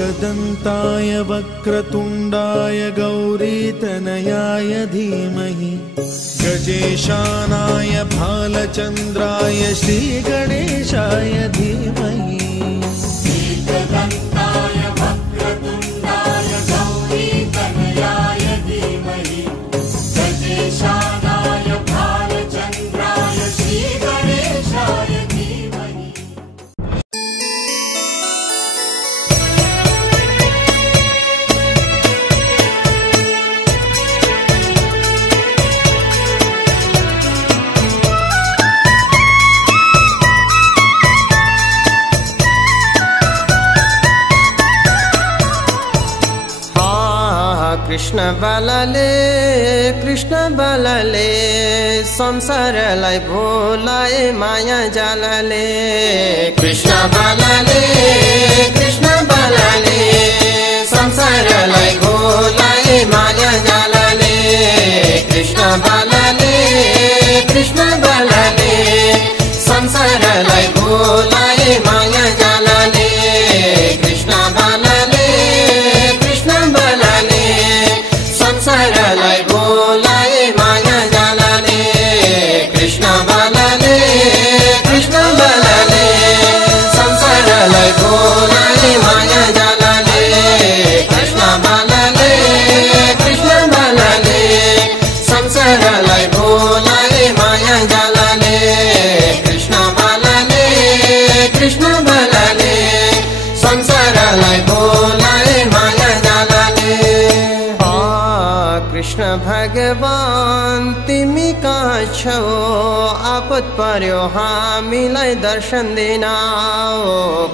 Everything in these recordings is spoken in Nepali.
एकदन्ताय वक्रतुण्डाय गौरीतनयाय धीमहि गजेशानाय भालचन्द्राय श्रीगणेशाय धीमहि एकदन्ताय वक्रतुण्डाय गौरीतनयाय धीमहि गजेशानाय भालचन्द्राय श्रीगणेशाय धीमहि। कृष्ण बलले संसारलाई भोलाए माया जालले कृष्ण बलले संसारलाई भोलाए माया जालले कृष्ण बलले संसारलाई भोलाए माया जालले कृष्ण बलले संसारलाई भोलाए माया जालले कृष्ण बलले संसारलाई भोलाए माया जालले कृष्ण बलले संसारलाई भोलाए माया जालले कृष्ण बलले संसारलाई भोलाए माया जालले। कृष्ण भगवान तिमी कहाँ छौ आपत पर्यो हामीलाई दर्शन दिन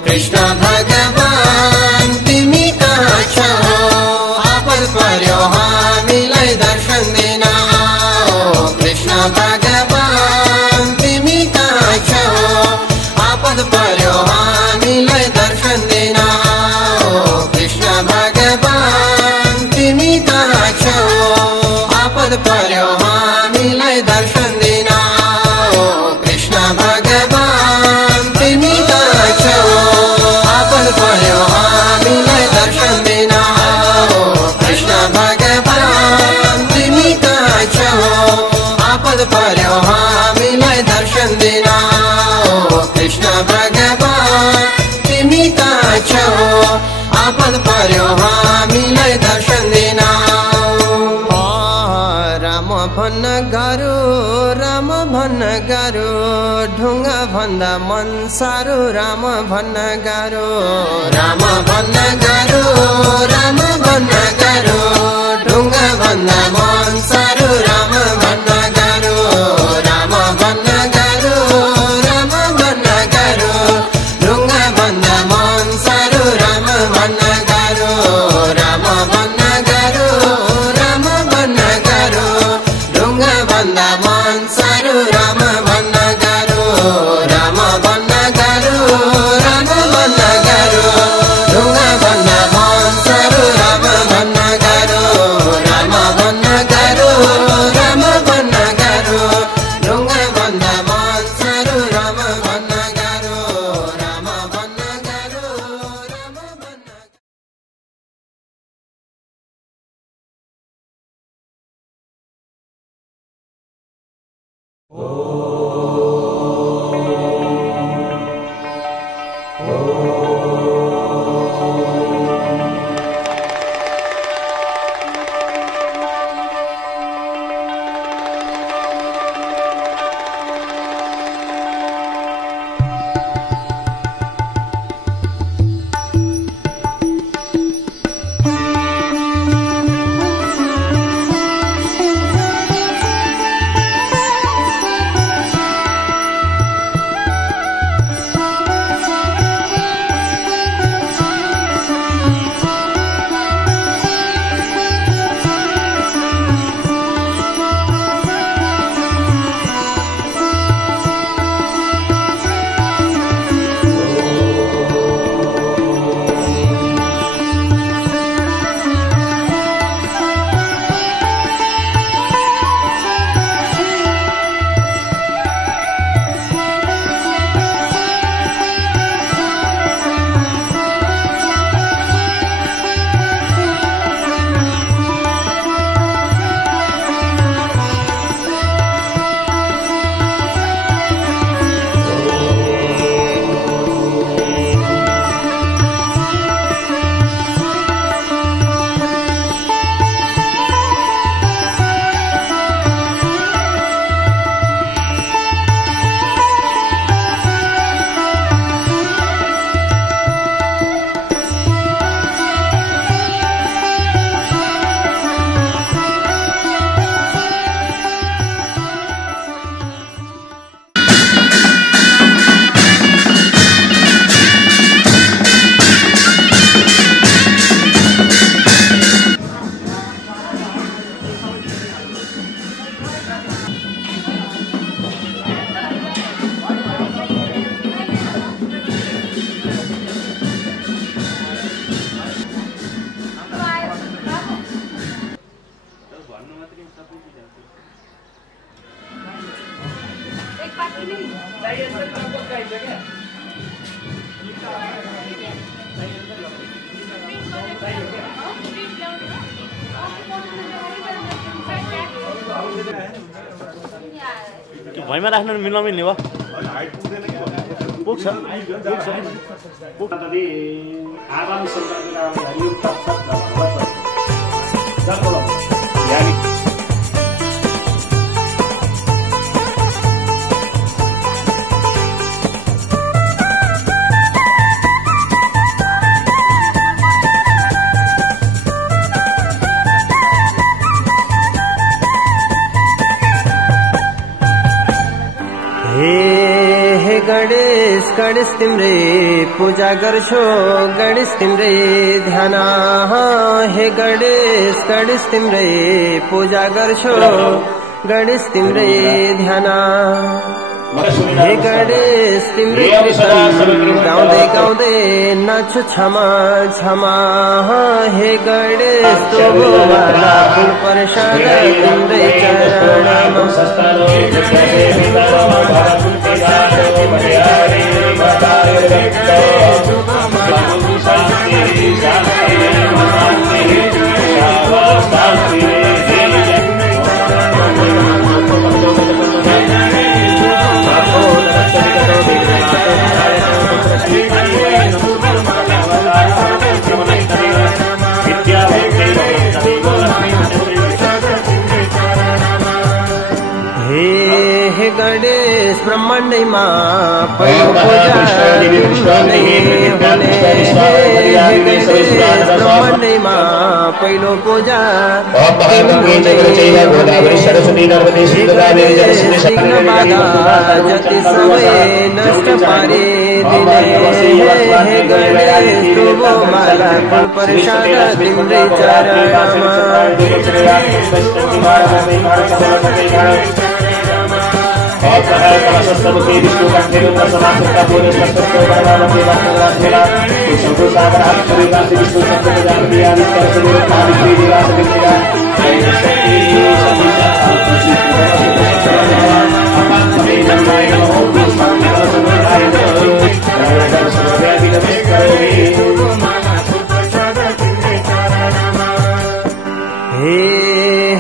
कृष्ण भगवान तिमी कहाँ छौ आपत पर्यो हामीलाई दर्शन दिन कृष्ण भगवान तिमी कहाँ छौ आपत पर्यो हामीलाई दर्शन दिन कृष्ण भगवान तिमी कहाँ छौ आपद पर्यो हामीलाई दर्शन दिन कृष्ण भगवान तिमी कहाँ छौ आपद पर्यो हामीलाई दर्शन दिन कृष्ण भगवान तिमी कहाँ छौ आपद पर्यो हामीलाई दर्शन दिन कृष्ण भगवान तिमी कहाँ छौ आपद पर्यो हामीलाई दर्शन दिन राम भन्न गारो ढुङ्गा भन्दा मन सारो राम भन्न गारो ढुङ्गा भन्दा मन सारो राम भन्न गारो ढुङ्गा भन्दा मन सारो राम भन्न गारो ढुङ्गा भन्दा मन सारो राम भन्न गारो ढुङ्गा भन्दा मन सारो राम भन्न गारो ढुङ्गा भन्दा मन सारो राम भन्न गारो भैँमा राख्नु नमिल्ने भयो पुग्छ आगामी गणेश तिम्रे पूजा गर्छो गणेश तिम्रे ध्यान हे गणेश तिम्रे पूजा गर्छो गणेश तिम्रे ध्यान हे गणेश तिम्रे गाउँदै गाउँदै नाच्छु क्षमा क्षमा हे गणेश तोबो माला फुल प्रसाद तिम्रै चरणमा गणेश ब्रह्माण्डमा पहिलो पूजा तिम्रै हुने ब्रह्माण्डमा पहिलो पूजा जति सबै नष्ट पारिदिने हे गणेश तुभो माला फुल प्रसाद तिम्रै चरणमा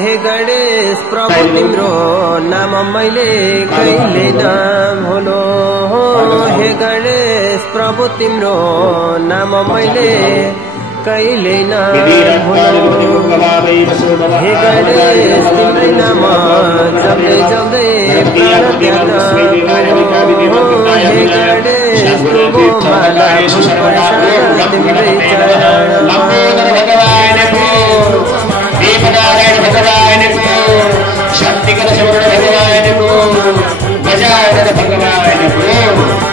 हे गणेश प्रभु तिम्रो नाम मैले कहिले नभुलो हे गणेश प्रभु तिम्रो नाम मैले कहिले नभुलो हे गणेश तिम्रै नाम जप्दै जप्दै प्राण त्याग हे गणेश तुभो माला फुल प्रसाद तिम्रै चरणमा भगवान को शक्तिकर भगवान को गजानन भगवान को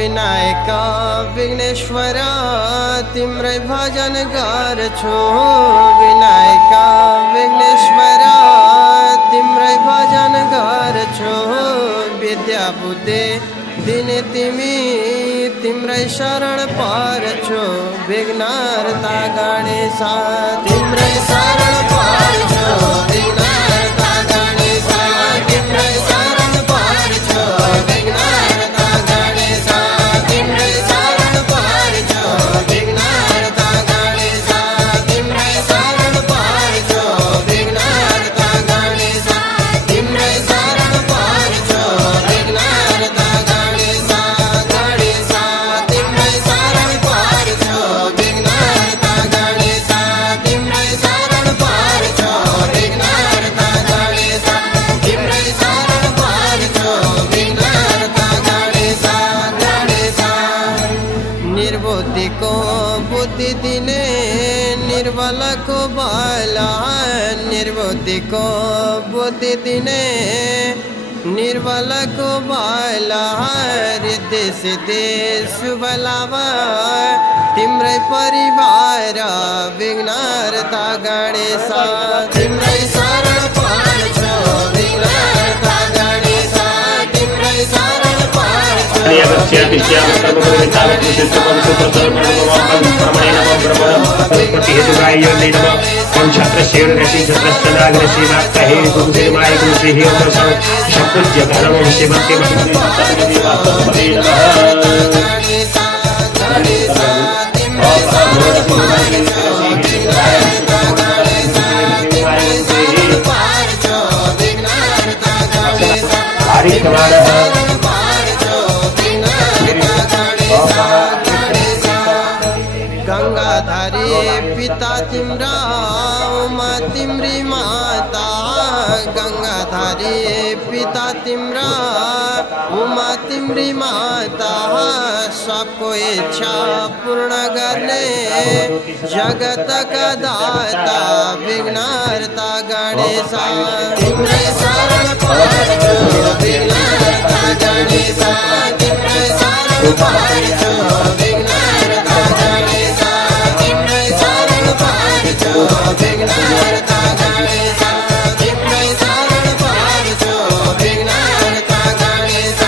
विनायक विघ्नेश्वर तिम्रै भजन गर्छु विनायक विघ्नेश्वर तिम्रै भजन गर्छु विद्या बुद्धि दिने तिमी तिम्रै शरण पर्छु विघ्नहर्ता गणेश तिम्रै शरण पर्छु विघ्नहर्ता गणेश तिम्रै शरण पर्छु विघ्नहर्ता गणेश तिम्रै शरण पर्छु विघ्नहर्ता गणेश तिम्रै शरण पर्छु विघ्नहर्ता गणेश तिम्रै शरण पर्छु विघ्नहर्ता गणेश गणेश तिम्रै शरण पर्छु विघ्नहर्ता गणेश तिम्रै शरण पर्छु विघ्नहर्ता गणेश तिम्रै शरण पर्छु विघ्नहर्ता गणेश गणेश निर्बुद्धिको बुद्धि दिने निर्बलको बल निर्बुद्धिको बुद्धि दिने निर्बलको बल रिद्धि सिद्धि शुभ लाभ तिम्रै परिवार विघ्नहर्ता गणेश तिम्रै शरण पर्छु विघ्नहर्ता गणेश तिम्रै शरण पर्छु गंगाधारी पिता तिम्रा उमा तिम्री माता गंगाधारी पिता तिम्रा उमा तिम्री माता सबको इच्छा पूर्ण गर्ने जगत का दाता विघ्नहर्ता गणेश तिम्रै शरण पर्छु विघ्नहर्ता गणेश तिम्रै शरण पर्छु विघ्नहर्ता गणेश तिम्रै शरण पर्छु विघ्नहर्ता गणेश तिम्रै शरण पर्छु विघ्नहर्ता गणेश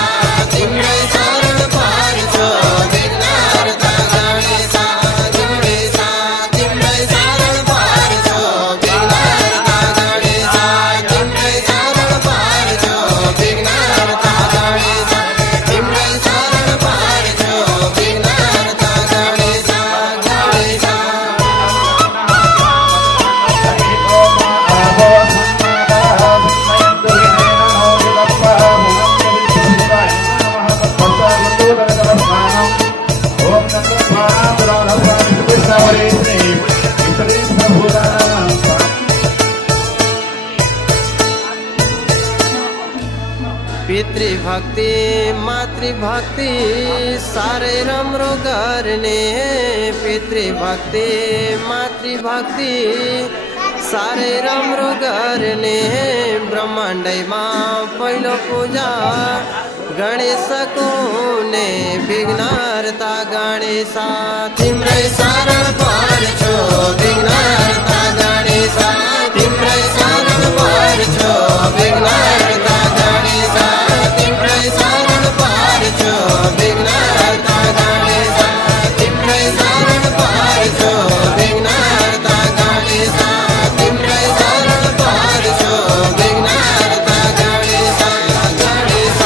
तिम्रै शरण पर्छु विघ्नहर्ता गणेश गणेश तिम्रै शरण पर्छु विघ्नहर्ता गणेश तिम्रै शरण पर्छु विघ्नहर्ता गणेश तिम्रै शरण पर्छु विघ्नहर्ता गणेश गणेश पितृभक्ति मातृभक्ति साह्रै राम्रो गर्ने पितृभक्ति मातृभक्ति साह्रै राम्रो गर्ने ब्रह्माण्डैमा पहिलो पूजा गणेशको हुने विघ्नहर्ता गणेश तिम्रै शरण पर्छु विघ्नहर्ता गणेश तिम्रै शरण पर्छु विघ्नहर्ता गणेश तिम्रै शरण पर्छु विघ्नहर्ता गणेश तिम्रै शरण पर्छु विघ्नहर्ता गणेश तिम्रै शरण पर्छु विघ्नहर्ता गणेश गणेश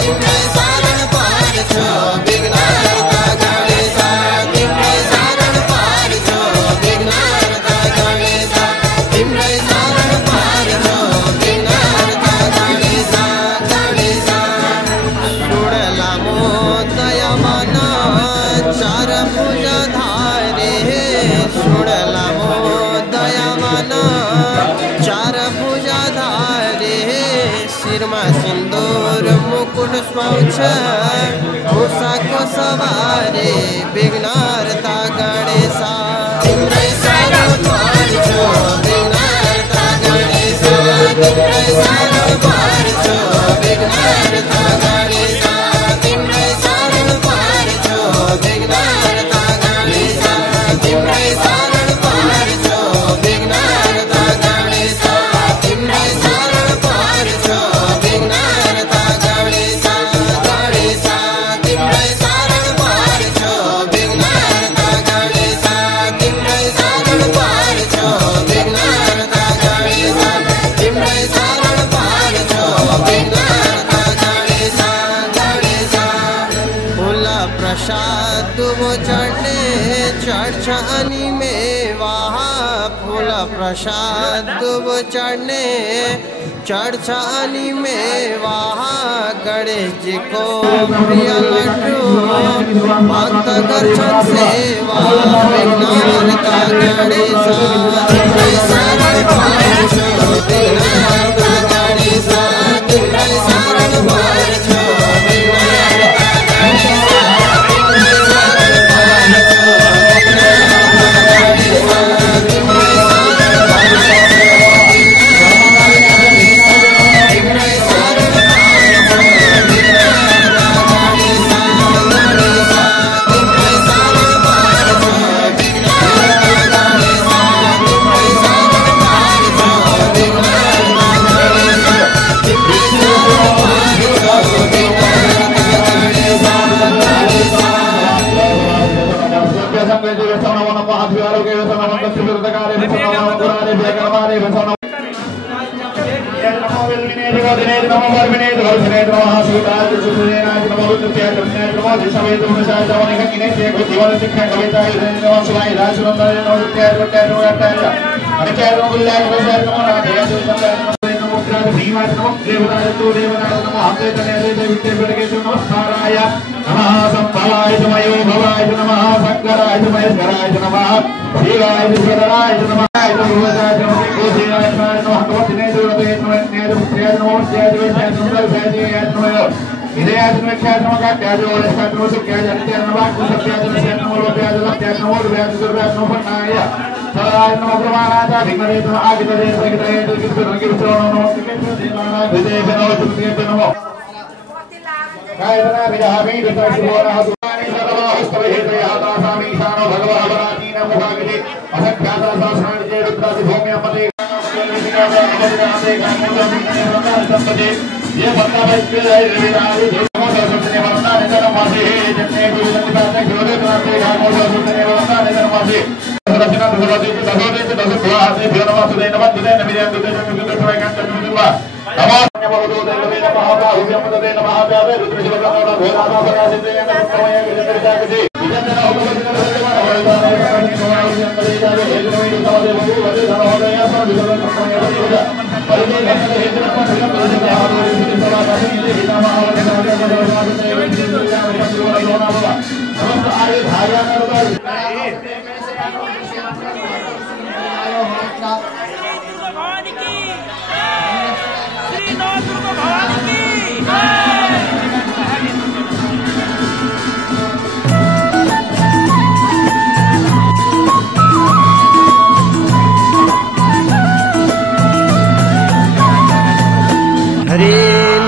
तिम्रै शरण पर्छु विघ्नहर्ता गणेश तिम्रै शरण पर्छु विघ्नहर्ता गणेश तिम्रै शरण पर्छु विघ्नहर्ता गणेश गणेश सुड लामो दयावान चार पूजा धारे सुड लामो दयावान चार पूजा धारे शिरमा सिन्दूर मुकुट पाउँछ उषाको सवारी विघ्नहर्ता गणेश तिम्रै शरण पर्छु विघ्नहर्ता गणेश तिम्रै शरण पर्छु विघ्नहर्ता गणेश तिम्रै शरण पर्छु प्रसाद दुबो चढ़ने चढ़ अनि मेवा फूल प्रसाद दुबो चढ़ने चढ़ अनि मेवा गणेश जी को प्रिय लड्डू भक्त गर्छन् सेवा विघ्नहर्ता गणेश तिम्रै शरण पर्छु विघ्नहर्ता गणेश तिम्रै शरण पर्छु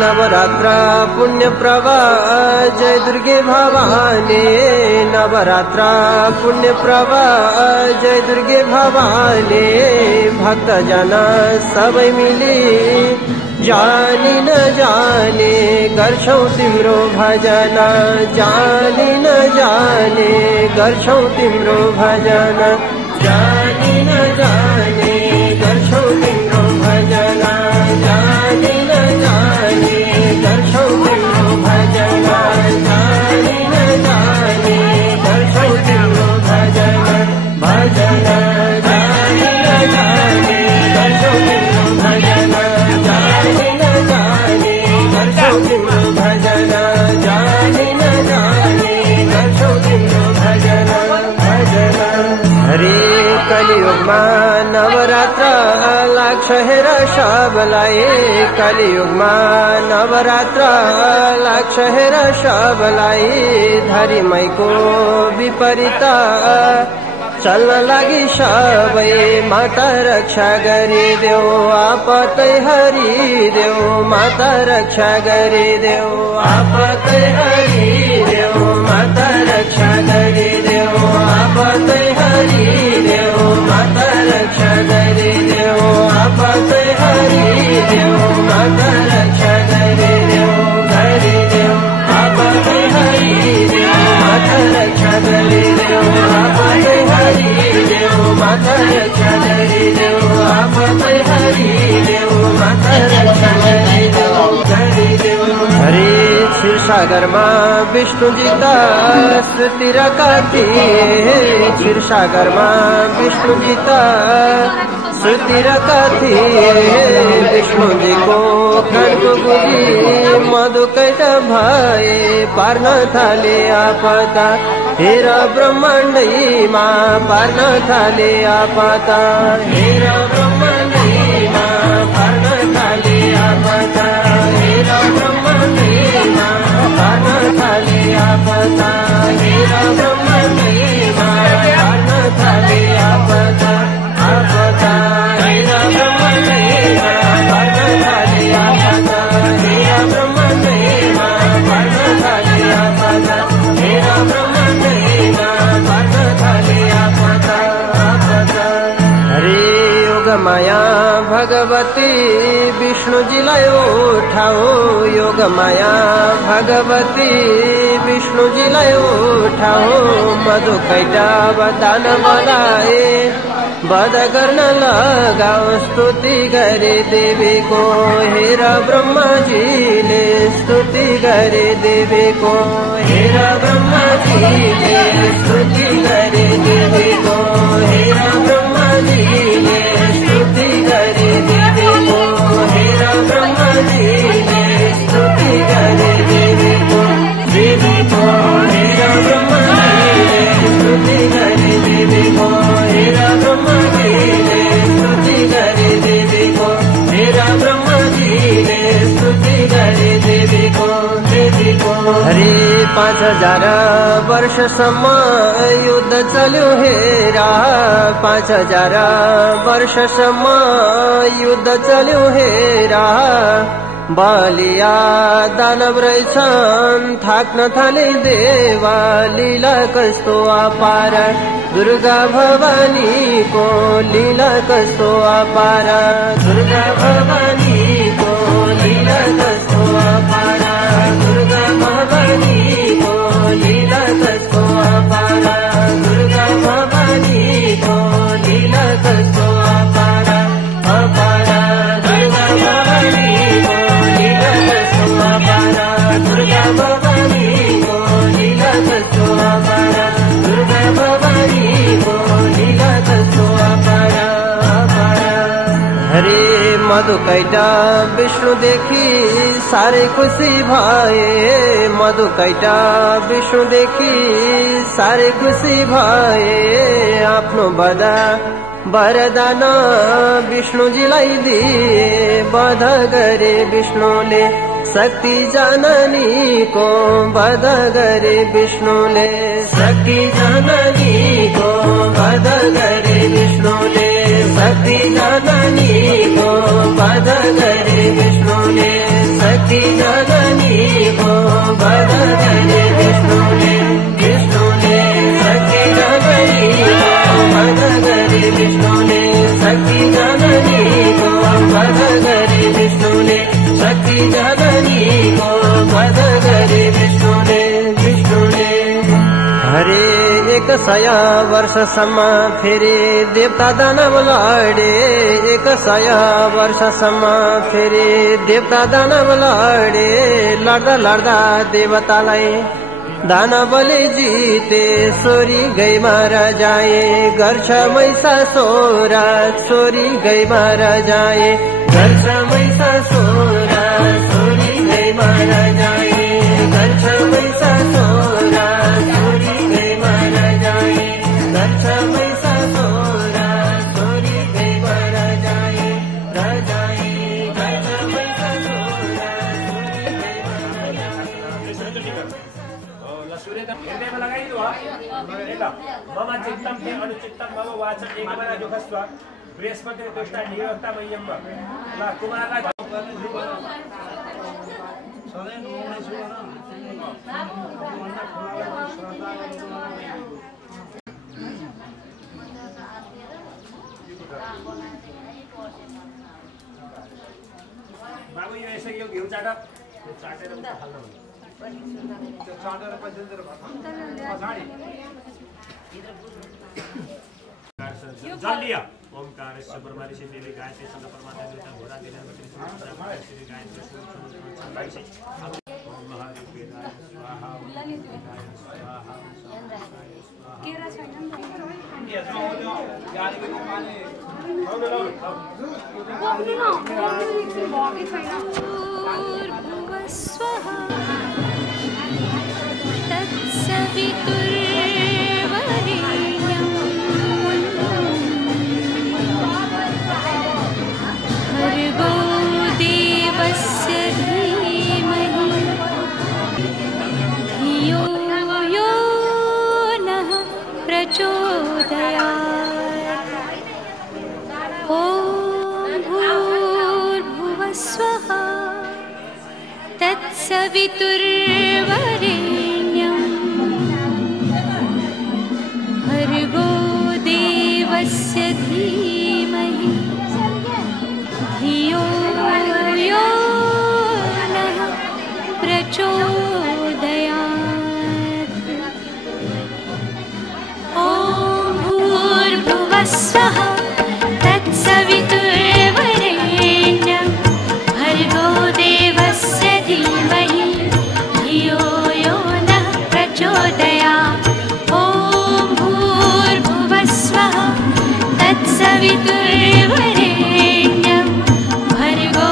नवरात्र पुण्य प्रभा जय दुर्गे भवानी नवरात्र पुण्य प्रभा जय दुर्गे भवानी भक्त जना सबै मिली जानी न जाने गर्छौ तिम्रो भजन जानी न जाने गर्छौ तिम्रो भजन जानी न जाने गर्छौ तिम्रो भजन जानी न जाने गर्छौ तिम्रो भजन जानी न जाने गर्छौ तिम्रो भजन भजन जानी न जाने गर्छौ तिम्रो भजन जानी न जाने गर्छौ तिम्रो भजन जानी न जाने गर्छौ तिम्रो भजन भजन हरे कलियुगमा नवरात्र लाग्छ हेर सबलाई कलियुगमा नवरात्र लाग्छ हेर सबलाई धरीमैको विपरीत चल्न लागि सबै माता रक्षा गरिदेऊ आपतै हरिदेऊ माता रक्षा गरिदेऊ आपतै हरिदेऊ माता रक्षा गरिदेऊ आपतै हरिदेऊ माता रक्षा गरिदेऊ आपतै हरिदेऊ माता रक्षा गरिदेऊ गरिदेऊ आपतै हरिदेऊ माता रक्षा गरिदेऊ आपतै हरिदेऊ माता रक्षा गरिदेऊ आपतै हरिदेऊ माता रक्षा गरिदेऊ गरिदेऊ हरे क्षीरसागरमा विष्णुजी त श्रुति र कथि क्षीरसागरमा विष्णुजी त श्रुति र कथि विष्णुजीको खड्को बुझी मधुकैट भए पार्न थाले आपदा हेर ब्रह्माण्डैमा पार्न थाले आपदा हेर ब्रह्माण्डैमा पार्न थाले आपदा हेर ब्रह्माण्डैमा पार्न थाले आपदा हेर ब्रह्माण्डैमा पार्न थाले आपदा आपदा हेर ब्रह्माण्डैमा पार्न थाले आपदा हेर ब्रह्माण्डैमा पार्न थाले आपदा हेर ब्रह्माण्डैमा पार्न थाले आपदा आपदा हरे योगमाया भगवती विष्णुजीलाई उठाओ योगमाया भगवती विष्णुजीलाई उठाओ मधुकैटा दान बनाए वध गर्न लगाओ स्तुति गरे देवीको हेर ब्रह्माजीले स्तुति गरे देवीको हेर ब्रह्माजीले स्तुति गरे देवीको हेर ब्रह्माजीले स्तुति गरे देवीको हेर ब्रह्माजीले स्तुति गरे देवीको देवीको हेर ब्रह्माजीले स्तुति गरे देवीको हेर ब्रह्माजीले स्तुति गरे देवीको हेर ब्रह्माजीले स्तुति गरे देवीको देवीको हरे 5000 वर्षसम्म युद्ध चल्यो हेरा 5000 वर्षसम्म युद्ध चल्यो हेरा बलिया दानव रहेछन् थाक्न थाले देवा लीला कस्तो अपार दुर्गा भवानीको लीला कस्तो अपार दुर्गा भवानीको लीला कस्तो अपार दुर्गा भवानीको लीला कस्तो अपार दुर्गा भवानीको लीला कस्तो अपार अपार दुर्गा भवानीको लीला कस्तो अपार दुर्गा भवानीको लीला कस्तो अपार दुर्गा भवानीको लीला कस्तो अपार अपार हरे मधुकैटा विष्णुदेखि साह्रै खुसी भए मधुकैटा विष्णुदेखि साह्रै खुसी भए आफ्नो वरदान विष्णुजीलाई दिए वध गरे विष्णुले शक्ति जननीको वध गरे विष्णुले शक्ति जननीको वध गरे विष्णुले शक्ति जननीको वध गरे विष्णुले शक्ति जननीको वध गरे विष्णुले विष्णुले शक्ति जननीको वध गरे विष्णुले शक्ति जननीको वध गरे विष्णुले शक्ति जननीको वध गरे विष्णुले विष्णुले हरे 100 वर्षसम्म फेरि देवता दानव लडे 100 वर्षसम्म फेरि देवता दानव लडे लड्दा लड्दा देवतालाई दानवले जिते सोरी गई मारा जाए गर्छ महिषासुरा सोरी गई मारा जाए गर्छ महिषासुरा सोरी गई मारा जाए गर्छ महिषासुरा सोरी गई मारा जाए गर्छ महिषासुरा सोरी गई मारा जाए राजाए गर्छ महिषासुरा सोरी गई मारा जाए मम चित्तं ते अनुचित्तं मम वाचं एकमना जुहस्व बृहस्पति दुष्टा नियोक्ता मह्यं ला कुमारला सधैँ नुहाउने छु बाबु यो यसै यो घिउ चाटेर हाल्नु त्यो चाटेर पैसा दिएर पछाडि जल लिया ओमकार ब्रह्मारि से देवी गायत्री संत परमात्मा देवता घोड़ा देवी श्री गायत्री महादेवेदाय स्वाहा स्वाहा केरा छैन नि स्वाहा तत्सवितुर्वरेण्यं भर्गो देवस्य धीमहि धियो यो नः प्रचोदयात् ॐ भूर्भुवस्वः तत्सवितुर्वरेण्यं भर्गो देवस्य धीमहि धियो यो नः प्रचोदयात् ॐ भूर्भुवस्वः तत्सवितुर्वरेण्यं भर्गो देवस्य धीमहि धियो यो नः प्रचोदयात् ॐ भूर्भुवस्वः तत्सवितुर्वरेण्यं भर्गो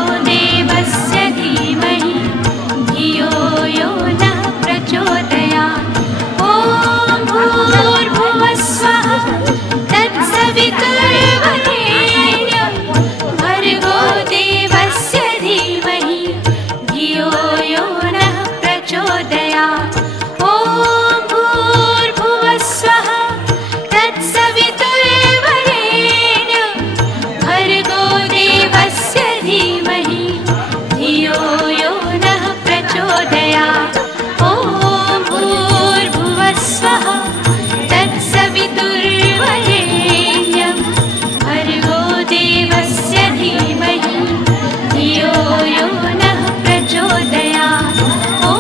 देवस्य धीमहि धियो यो नः प्रचोदयात् ॐ भूर्भुवस्वः तत्सवितुर्वरेण्यं भर्गो देवस्य धीमहि धियो यो नः प्रचोदयात् ॐ भूर्भुवस्वः तत्सवितुर्वरेण्यं भर्गो देवस्य धीमहि धियो यो नः प्रचोदयात् ॐ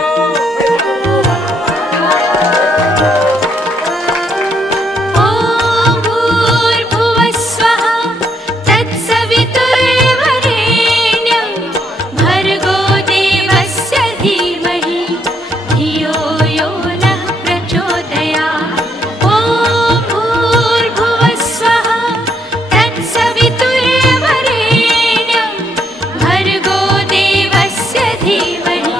भूर्भुवस्वः तत्सवितुर्वरेण्यं भर्गो देवस्य धीमहि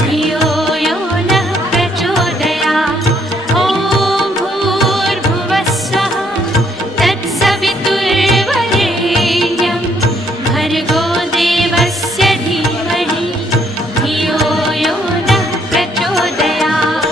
धियो यो नः प्रचोदयात् ॐ भूर्भुवस्वः तत्सवितुर्वरेण्यं भर्गो देवस्य धीमहि धियो यो नः प्रचोदयात्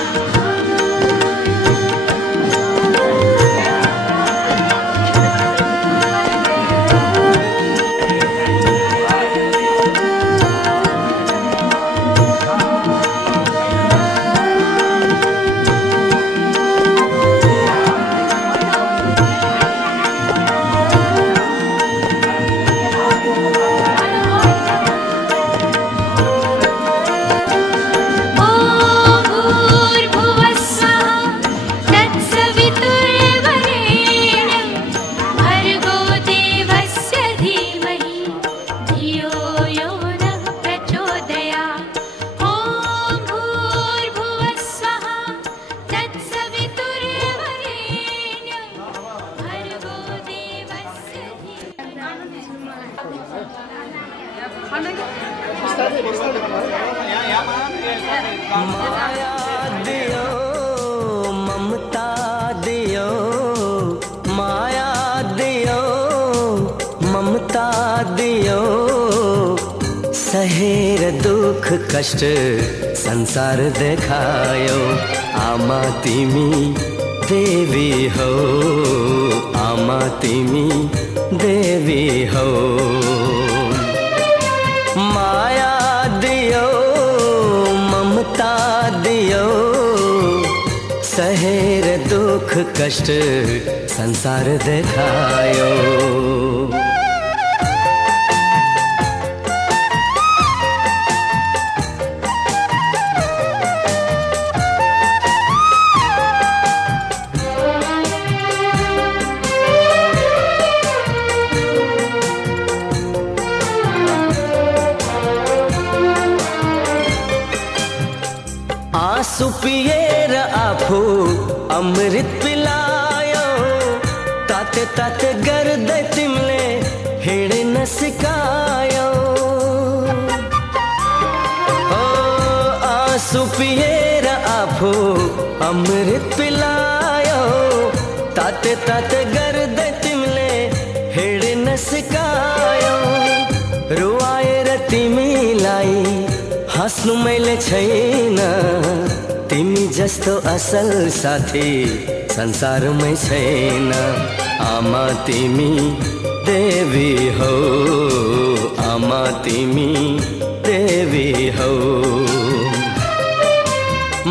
माया दियो ममता दियो माया दियो ममता दियो सहेर दुख कष्ट संसार देखायो आमा तिमी देवी हो आमा तिमी देवी हो माया दियो ममता दियो सहेर दुख कष्ट संसार देखायो आँसु पिएर आफू अमृत पिलायो ताते ताते गर्दै तिमीले हिँड्न सिकायो ओ आँसु पिएर आफू अमृत पिलायो ताते ताते गर्दै तिमीले हिँड्न सिकायो रुवाएर तिमीलाई हाँस्नु मैले छैन तिमी जस्तो असल साथी संसारमै छैन आमा तिमी देवी हो आमा तिमी देवी हो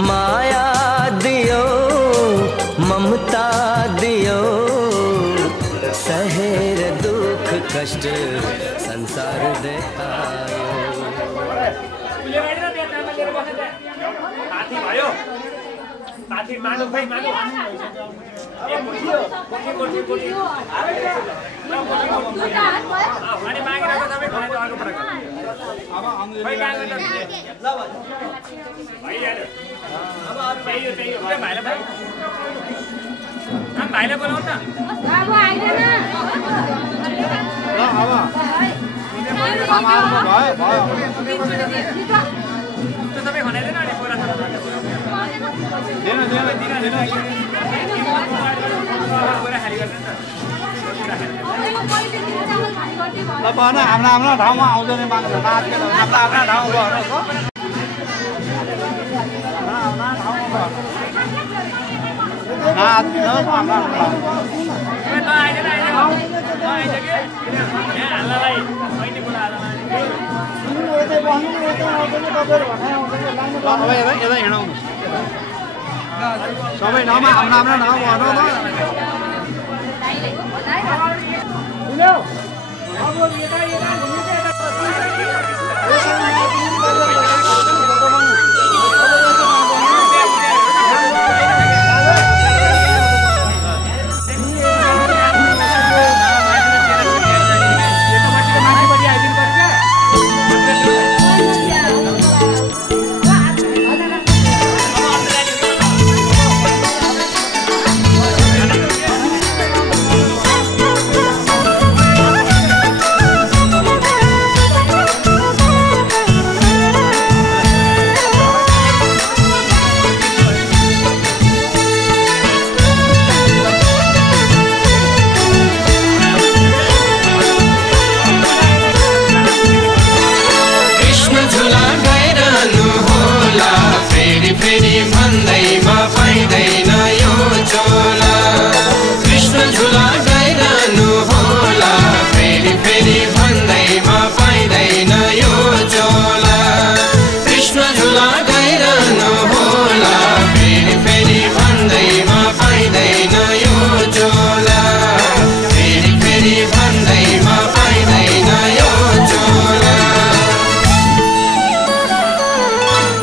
माया दियो ममता दियो सहेर दुख कष्ट संसार देखायो साथी भयो साथी मानु भाइ मानु एक कोठी अनि मागेर सबै खाने अर्को पटक अब खै गाएको त ल भइहाल्यो अब त्यही हो भाइले भाइ भाइले बोलाउनु न बाबु आइदैन ल अब आमाहरुको भयो त्यो सबै खनाइदैन अनि पोरा देन पोरा खाली गर्दैन ल भन हाम्रो ठाउँमा आउँदैन माग्छ नाचेर आफ्ना ठाउँमा भन यता हिँडाउनु सबै ठाउँमा हाम्रो ठाउँ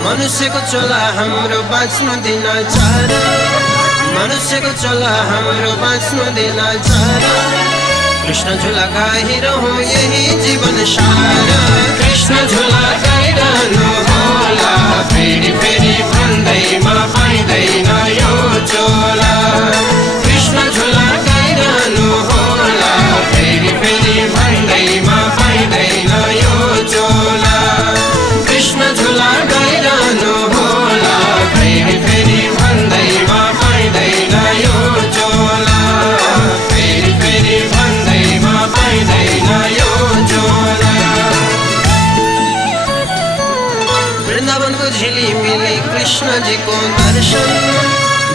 मनुष्यको चोला हाम्रो बाँच्नु दिन चार मनुष्यको चोला हाम्रो बाँच्नु दिन चार कृष्ण झुला गाइरहँ यही जीवन सार कृष्ण झुला गाइरहनु होला फेरि फेरि भन्दैमा पाइँदैन यो चोला कृष्ण झुला गाइरहनु होला फेरि फेरि भन्दैमा पाइँदैन यो चोला कृष्ण झुला गाइरहनु होला फेरि फेरि भन्दैमा पाइँदैन यो चोला फेरि फेरि भन्दैमा पाइँदैन जी को दर्शन,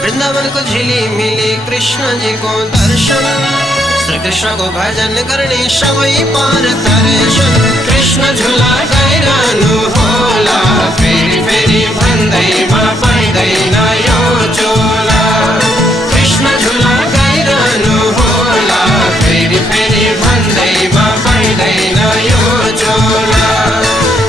वृंदावन को झिली मिली कृष्ण जी को दर्शन, श्री कृष्ण को भजन करने सबै पार दर्शन। कृष्ण झुला गइरहनु होला, फेरि फेरि भन्दैमा पाइँदैन यो चोला। कृष्ण झुला गइरहनु होला, फेरि फेरि भन्दैमा पाइँदैन यो चोला।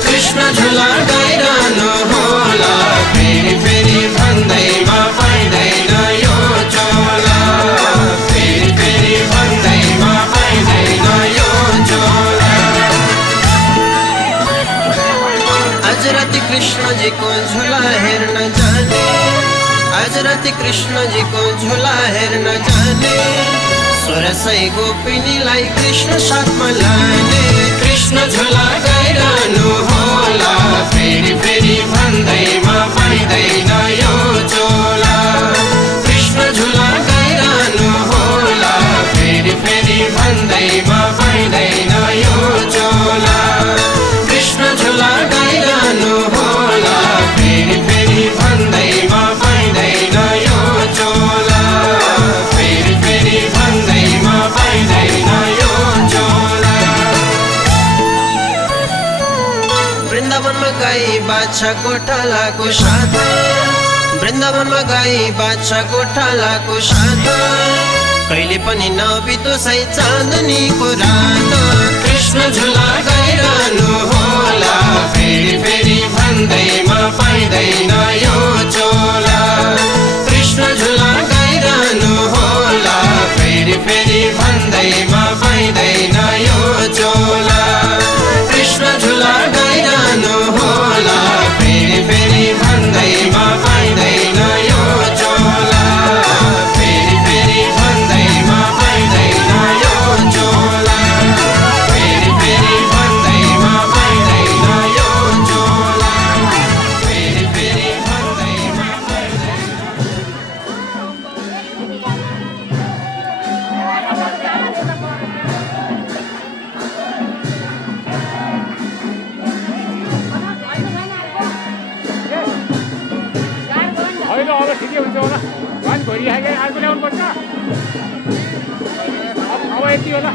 कृष्ण झुला गइरहनु होला, फेरि फेरि भन्दैमा पाइँदैन यो चोला। फेरि फेरि भन्दैमा पाइँदैन यो चोला। आज राति कृष्ण जी को झोला हेर्न जाने, आज राति कृष्ण जी को झोला हेर्न जाने, 1600 गोपिनीलाई कृष्ण साथमा लाने। कृष्ण झोला गइरहनु होला, फेरि फेरि भन्दैमा पाइँदैन यो चोला। कृष्ण झोला गइरहनु होला, फेरि फेरि भन्दैमा पाइँदैन यो चोला। कृष्ण झोला गइरहनु होला, फेरि फेरि भन्दैमा पाइँदैन यो चोला। फेरि फेरि भन्दैमा पाइँदैन यो चोला। वृन्दावनमा गाई बाछा गोठालाको साथ, वृन्दावनमा गाई बाछा गोठालाको साथ, कहिले पनि नबितोस् है चाँदनीको रात। कृष्ण झुला गइरहनु होला, फेरि फेरि भन्दैमा पाइँदैन यो चोला। कृष्ण झुला गइरहनु होला, फेरि फेरि भन्दैमा पाइँदैन यो चोला। कृष्ण झुला गइरहनु होला, फेरि फेरि भन्दैमा पाइँदैन यो चोला। फेरि फेरि भन्दैमा पाइँदैन यो चोला। फेरि फेरि भन्दैमा पाइँदैन यो चोला। फेरि फेरि भन्दैमा पाइँदैन। होइन अब ठिकै हुन्छ होला, वान भइराखेको अर्को ल्याउनुपर्छ। अब यति होला।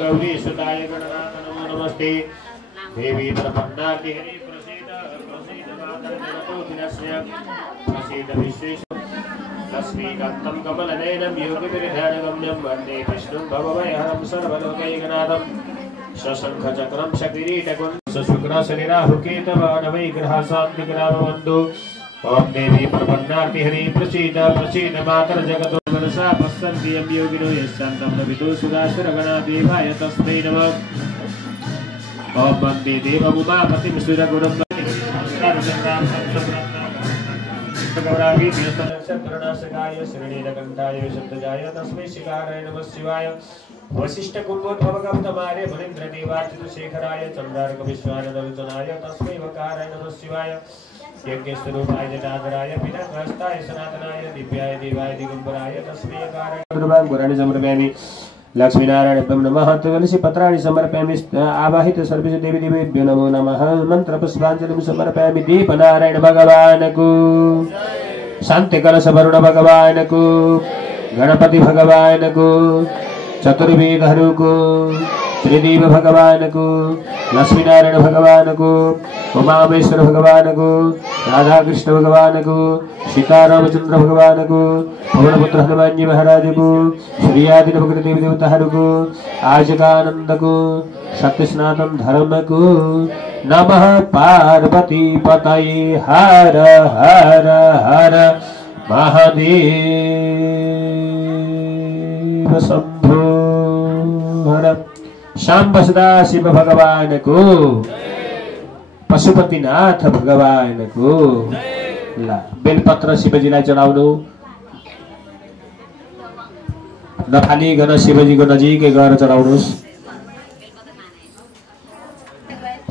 गौरी सुताय गणनाथ नमो नमस्ते। देवी प्रपन्नाति हरि प्रसीद प्रसीद मातर जगतो दिनस्य प्रसीद विश्वेश। लक्ष्मीकान्तं कमलनयनं योगिभिर्ध्यानगम्यं वन्दे विष्णुं भवभयहरं सर्वलोकैकनाथं। सशङ्खचक्रं सकिरीटकुं सशुक्रासनिराहुकेतवानवैग्रहासात्विकरामवन्दो। ॐ देवी प्रपन्नाति हरि प्रसीद प्रसीद मातर जगतो मनसा पश्यन्ति यं योगिनो यस्यान्तं न विदुषुरासुरगणा देवाय तस्मै नमः। ॐ वन्दे देवमुमापतिं सुरगुरुं गौराभीतिस्तनशत्रुनाशकाय श्रीनीलकण्ठाय शुद्धजाय तस्मै शिकाराय नमः शिवाय। वसिष्ठकुम्भोद्भवगौतमार्य मुनीन्द्रदेवाच्युतशेखराय चन्द्रार्कविश्वानरवितनाय तस्मै वकाराय नमः शिवाय। यज्ञस्वरूपाय जटाधराय पिनाकहस्ताय सनातनाय दिव्याय देवाय दिगम्बराय तस्मै वकाराय नमः। गुराणि समर्पयामि। लक्ष्मीनारायण नमः। तुलसी पत्राणि समर्पयामि। आवाहित सर्वेषु देवी देवेभ्यो नमो नमः। मंत्र पुष्पांजलिं समर्पयामि। दीपनारायण भगवान को, शांति कलश वरुण भगवान को, गणपति भगवान को, चतुर्वेदहरु को, त्रिदेव भगवान को, लक्ष्मीनारायण भगवान को, उमामेश्वर भगवान को, राधा कृष्ण भगवान को, सीतारामचंद्र भगवान को, पवनपुत्र हनुमान जी महाराज को, सूर्यादि नवग्रह देवी देवताहरूको आज का आनंद को, सत्य सनातन धर्म को। नमः पार्वती पतये हर हर हर महादेव शंभो हर। शाम्ब सदा शिव भगवान को, पशुपतिनाथ भगवान को। ल बेलपत्र शिवजीलाई चढाउनु। नफालिकन शिवजीको नजिकै गएर चढाउनुहोस्।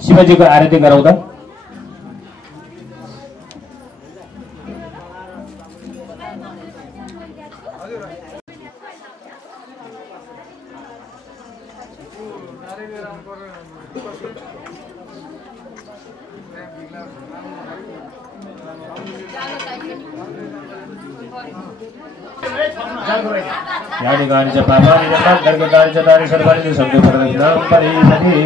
शिवजीको आरती गराउँदा यानि गानि च पापानि च तद्गतानि च तानि सर्वाणि च सन्तु परदक्षिणां परिषदि।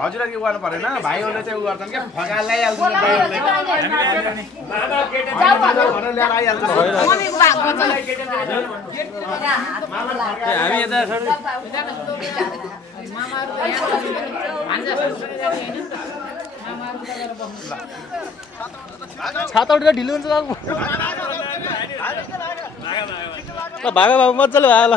हजुर के गर्नु परेन भाइहरूले चाहिँ उ गर्छन् क्या फगा ल्याइहाल्छ हामी यता छाता उठेर ढिलो हुन्छ भागा बाबु मजाले भयो ल।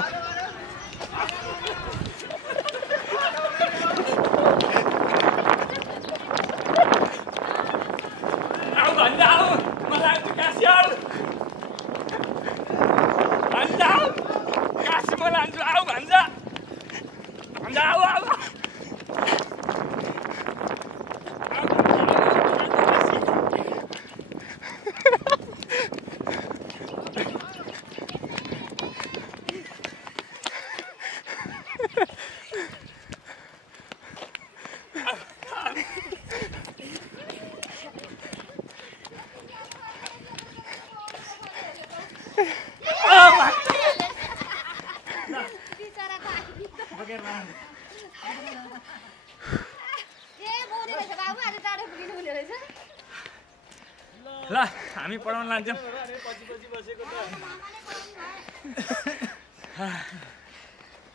ल हामी पढाउन लान्छौँ।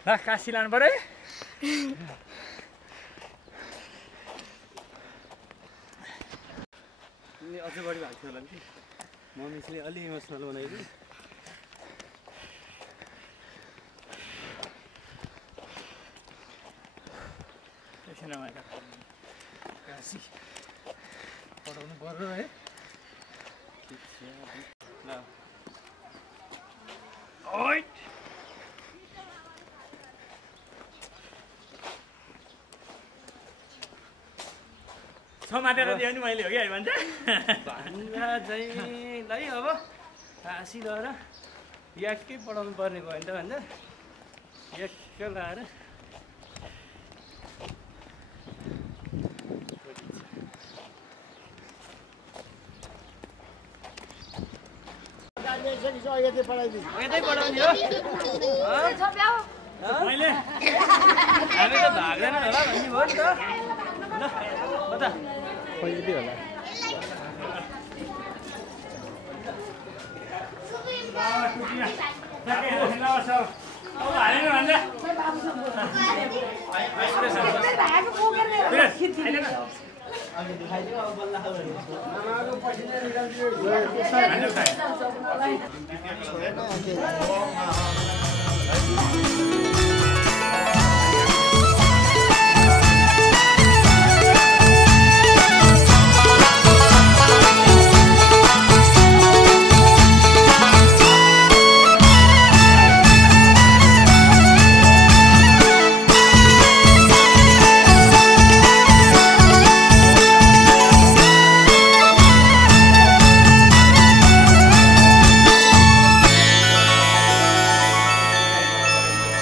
ल काशी लानु पर्यो। अझै बढी भएको थियो होला कि मम्मीले अलि इमोसनल बनाइदियो। काशी पढाउनु पर्यो है। समातेर दियो नि मैले हो कि है भन्छ भन्दा चाहिँ है अब काशी गएर याक्कै पढाउनु पर्ने भयो नि त भन्छ याक्क लाएर यतै पढाउने हो मैले हामी त भाग्दैन होला भन्ने भयो नि त। ल बता कहिले होला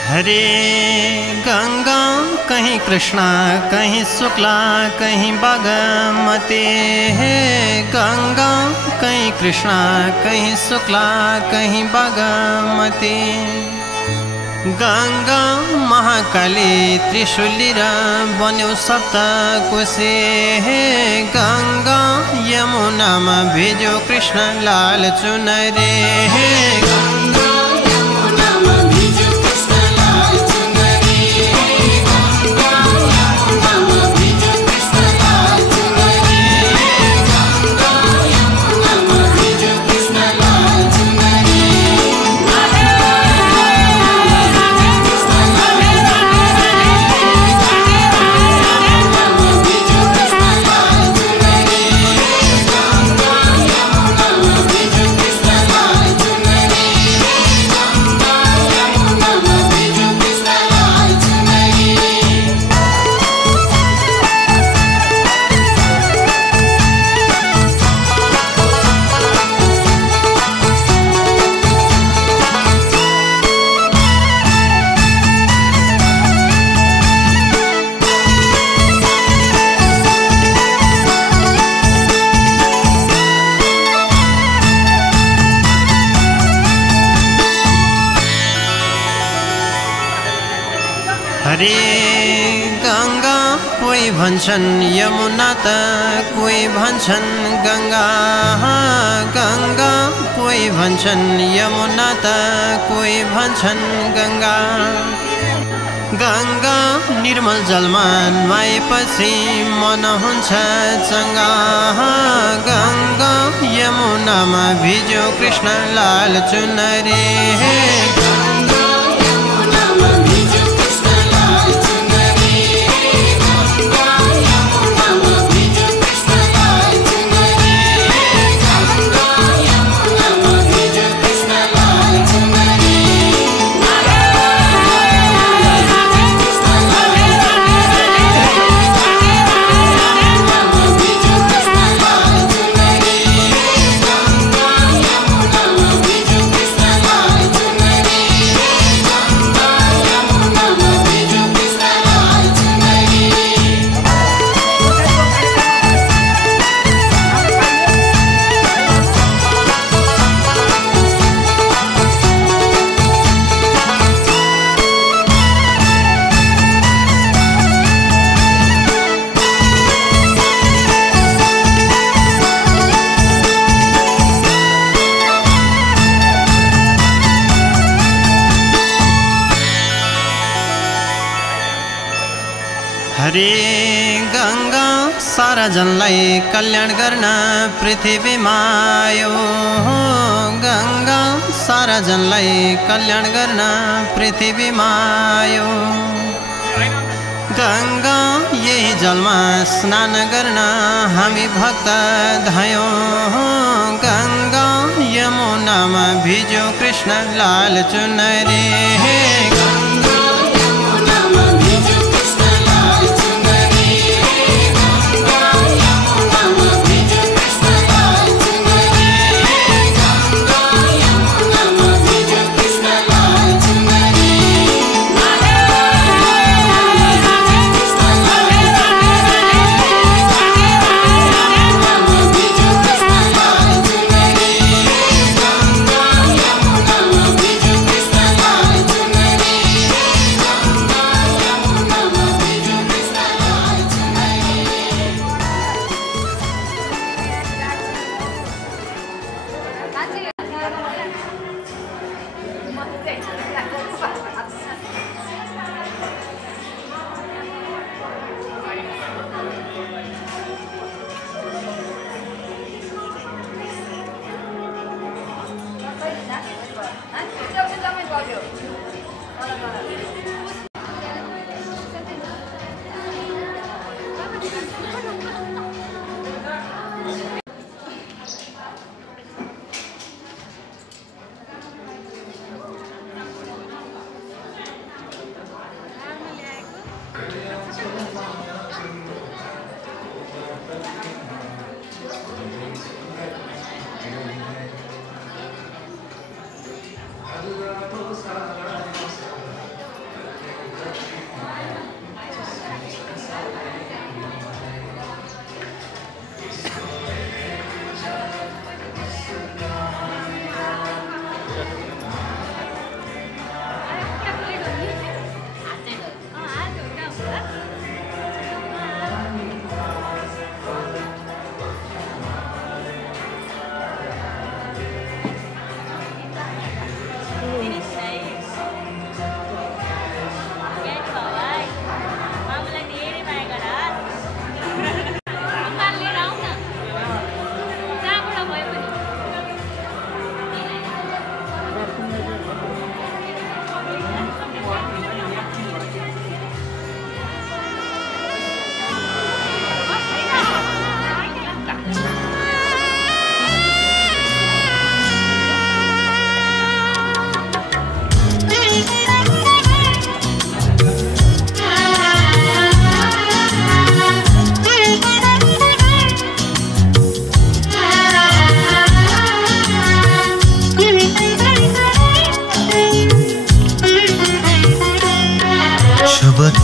हरे गंगा कहीं कृष्णा कहीं शुक्ला कहीं बागमती है गंगा कहीं कृष्णा कहीं शुक्ला कहीं बागमती गंगा महाकाली त्रिशूली र बन्यो सप्तकोशी हे गंगा यमुनामा भिज्यो कृष्ण लाल चुनरी हे गंगा यमुनामा भिज्यो कृष्ण लाल चुनरी गंगा यमुनामा भिज्यो कृष्ण लाल चुनरी गंगा यमुनामा भिज्यो कृष्ण लाल चुनरी हरे गंगा कोई भन्छन् यमुना त कोई भन्छन् गंगा गंगा कोई भन्छन् यमुना त कोई भन्छन् गंगा गंगा निर्मल जलमा नुहाएपछि मन हुन्छ चंगा गंगा यमुनामा भिज्यो कृष्ण लाल चुनरी हे गंगा यमुनामा भिज्यो कृष्ण लाल चुनरी गंगा यमुनामा भिज्यो कृष्ण लाल चुनरी गंगा यमुनामा भिज्यो कृष्ण लाल चुनरी हरे गंगा सारा जनलाई कल्याण गर्न पृथ्वीमा आयो गंगा सारा जनलाई कल्याण गर्न पृथ्वीमा आयो गंगा यही जलमा स्नान गर्न हामी भक्त धायौं गंगा यमुनामा भिज्यो कृष्ण लाल चुनरी हे गंगा यमुनामा भिज्यो कृष्ण लाल चुनरी गंगा यमुनामा भिज्यो कृष्ण लाल चुनरी गंगा यमुनामा भिज्यो कृष्ण लाल चुनरी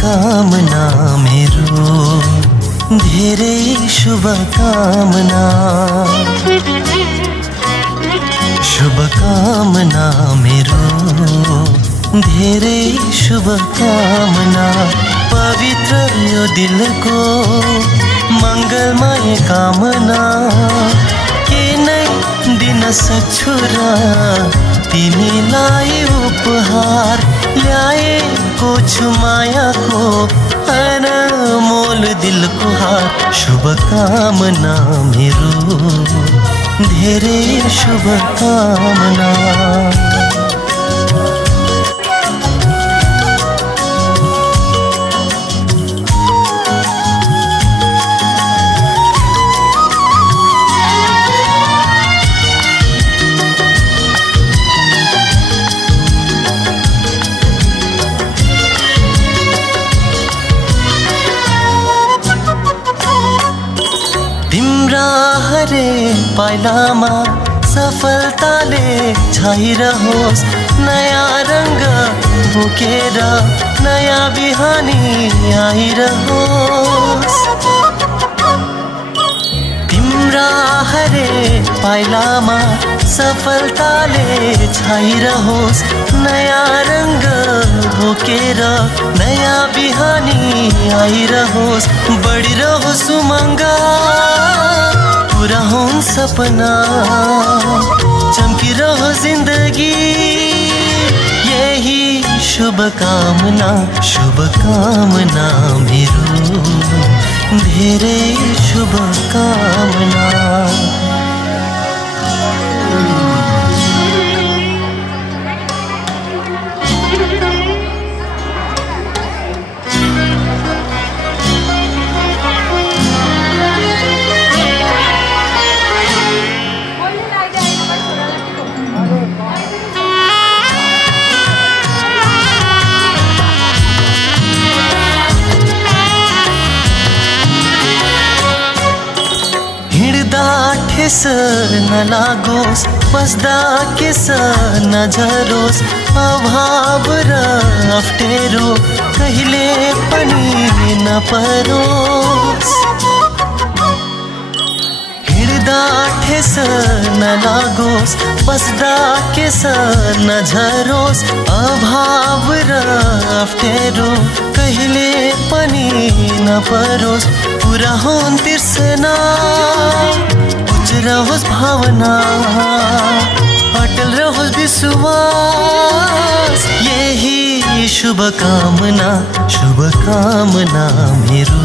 शुभकामना मेरो धेरै शुभकामना शुभकामना मेरो धेरै शुभकामना पवित्र यो दिलको मङ्गलमय कामना के नै दिन सक्छु र तिमीलाई उपहार ल्याएको छु मायाको अनमोल दिलको हार शुभकामना मेरो धेरै शुभकामना पाइलामा सफलताले छाइरहोस् नयाँ रंग बोकेर नयाँ बिहानी आइरहोस् तिम्रा हरे पाइलामा सफलताले छाइरहोस् नयाँ रंग बोकेर नयाँ बिहानी आइरहोस् बढिरहोस् उमङ्गा पूरा हों सपना चमकिरहो जिंदगी यही शुभकामना शुभकामना मेरो धेरै शुभकामना ठेस नलागोस् बस्दा केस नझरोस् अभाव र अप्ठ्यारो कहिले पनि नपरोस् हिँड्दा ठेस नलागोस् बस्दा केस नझरोस् अभाव र अप्ठ्यारो कहिले पनि नपरोस् पूरा होन् तिर्सना रहोस् भावना अटल रहोस् विश्वास यही शुभकामना शुभकामना मेरो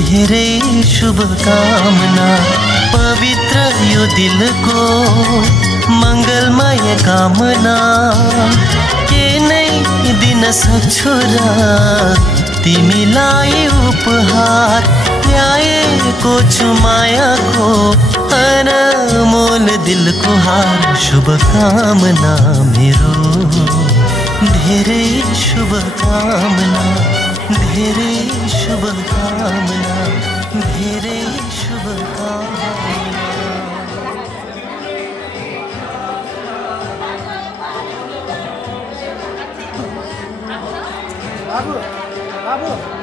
धेरै शुभकामना पवित्र यो दिलको मङ्गलमय कामना के नै दिन सक्छु र तिमीलाई उपहार ल्याएको छु मायाको अनमोल दिलको हार शुभकामना मेरो धेरै शुभकामना धेरै शुभकामना धेरै शुभकामना बाबु बाबु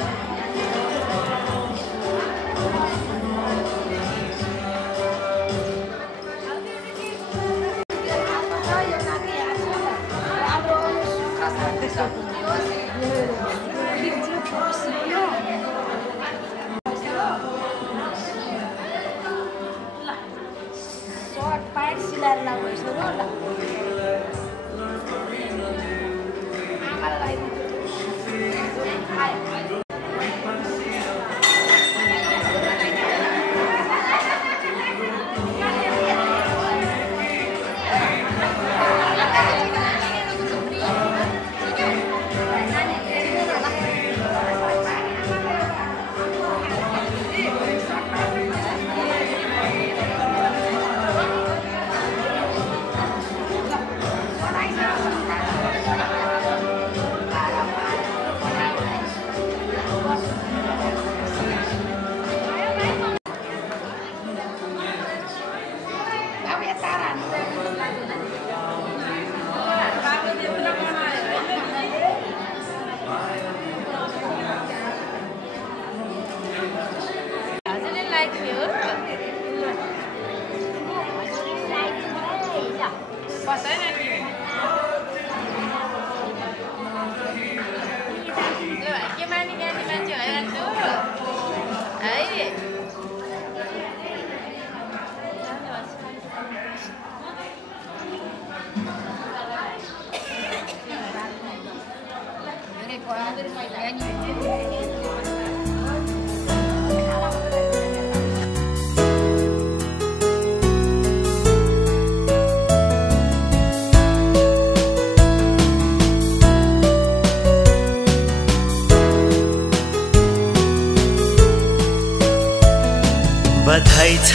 बधाई छ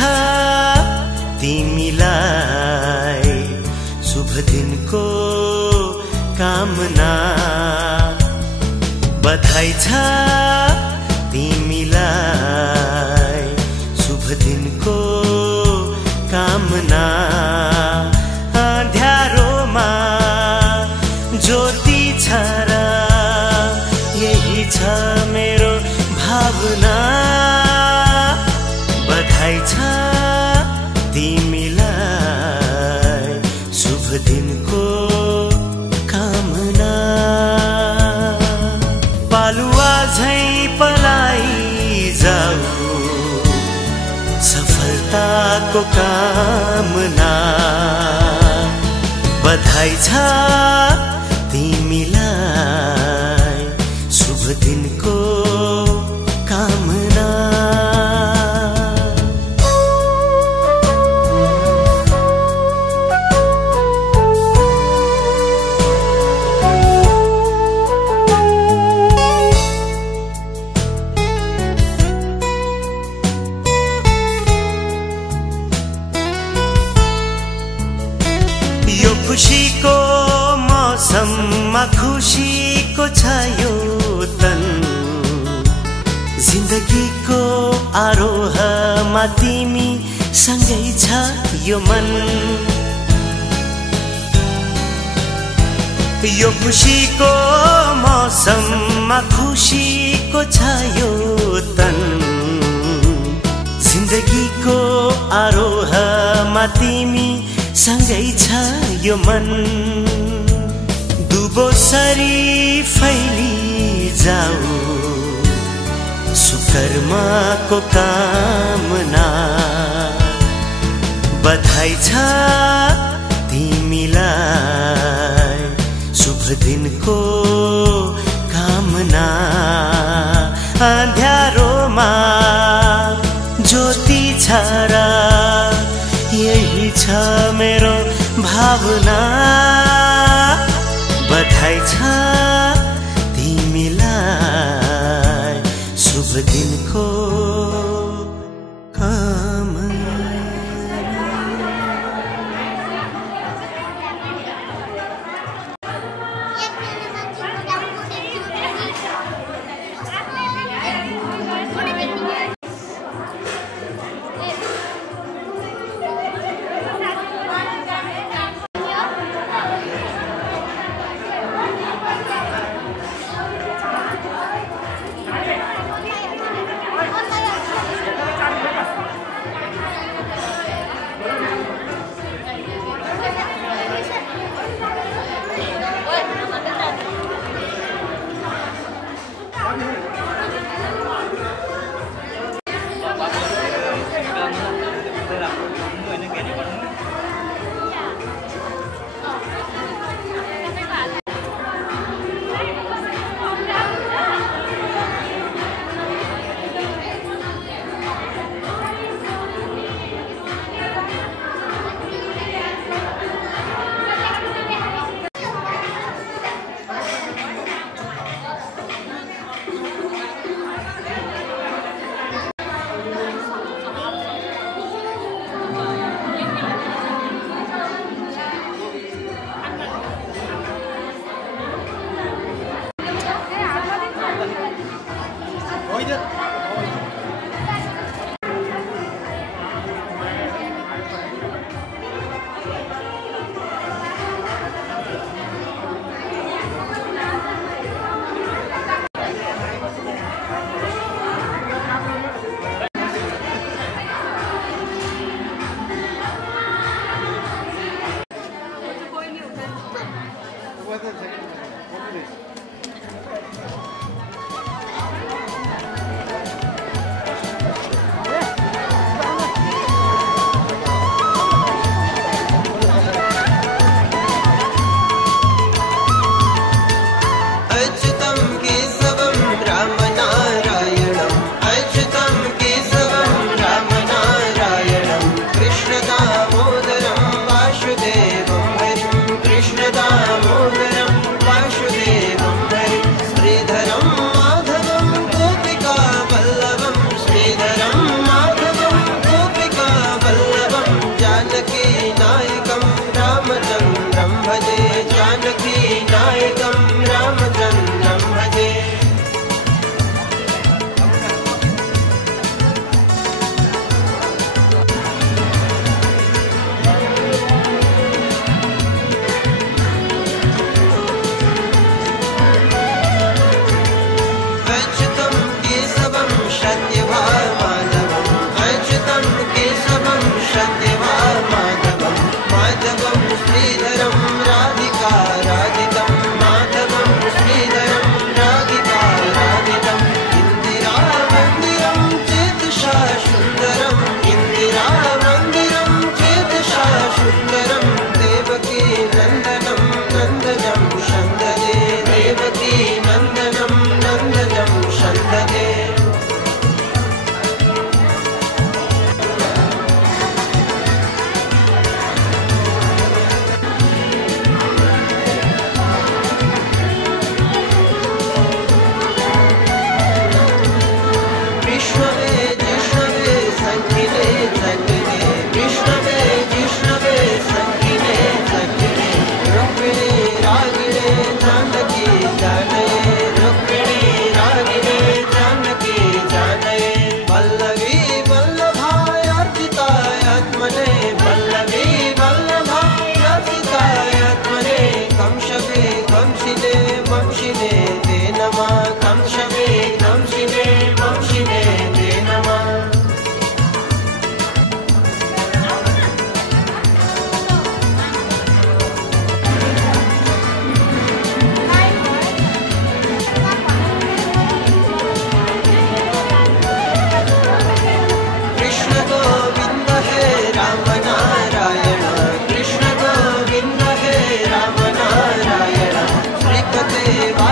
तिमीलाई शुभ दिनको कामना बधाई छ तिमीलाई शुभ दिनको कामना अँध्यारोमा ज्योति छ र यही छ मेरो भावना बधाई छ तिमीलाई शुभ दिनको कामना पालुवा झै पलाई जाऊ सफलताको कामना बधाई छ तिमीलाई शुभ दिनको कामना खुशीको मौसममा खुशीको छ यो तन जिन्दगीको आरोहमा तिमी सँगै छ यो मन यो खुशीको मौसममा खुशीको छ यो तन जिन्दगीको आरोहमा तिमी सँगै छ यो मन दुबोसरी फैली जाऊ सुकर्मको कामना बधाई छ तिमीलाई शुभ दिनको कामना अँध्यारोमा ज्योति छ र यही छ मेरो भावना बधाई छ तिमीलाई शुभ दिनको कामना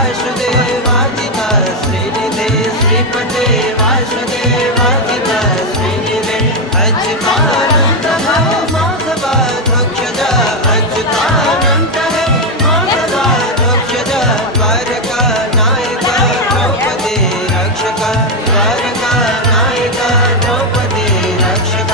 वासुदेवाजिता श्रीनिधे श्रीपते वासुदेवाजिता श्रीनिधे अच्युतानंद हरे माधव ध्वक्षज अच्युतानंद हरे माधव ध्वक्षज द्वारका नायक द्रौपदी रक्षक द्वारका नायक द्रौपदी रक्षक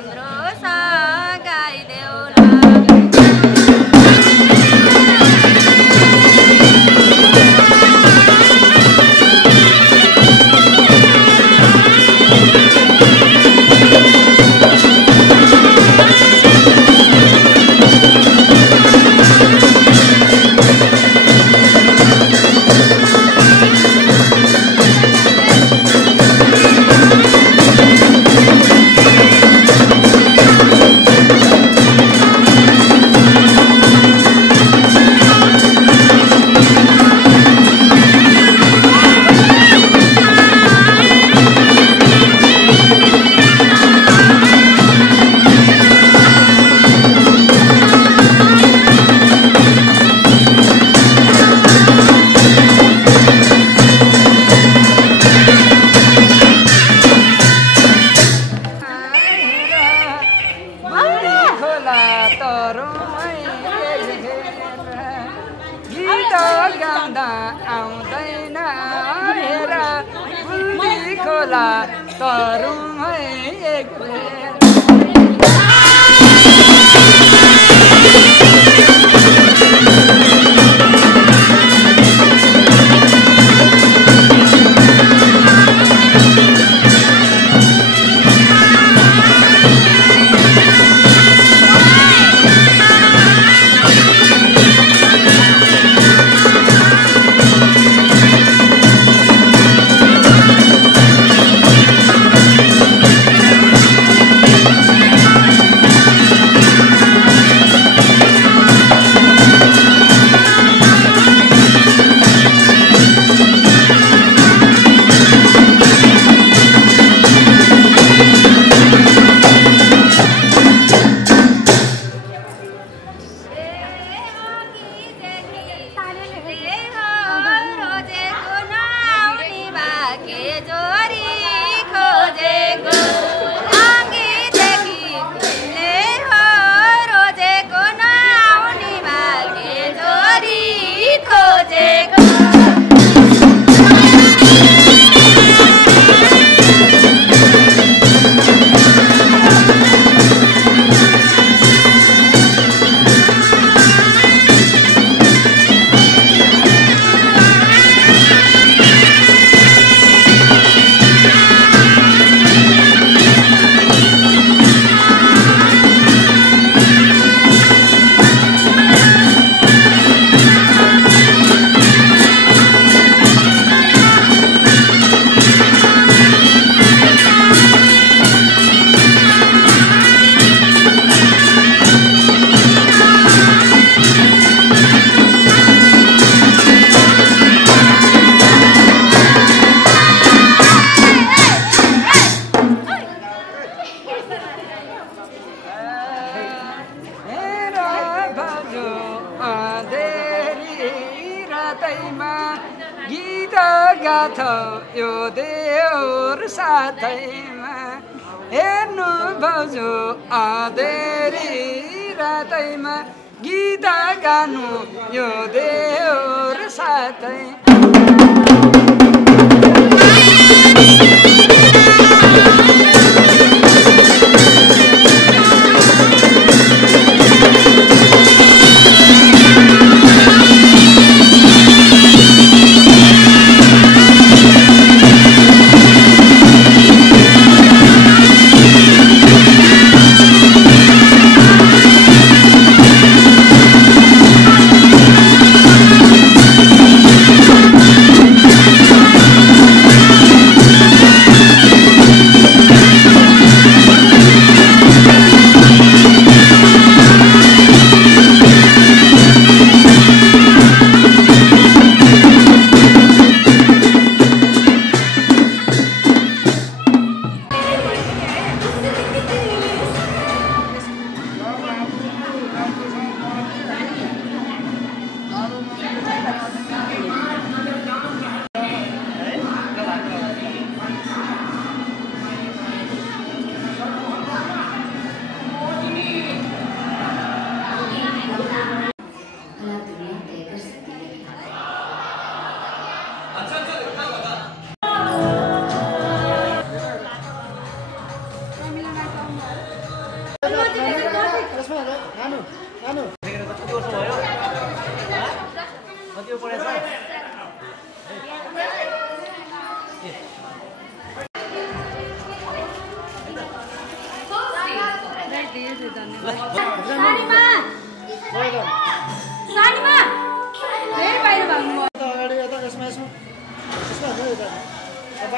राम्रो सा गाइदेऊ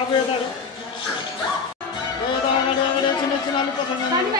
बाबु यता अगाडि एकछिन अलिक पछाडि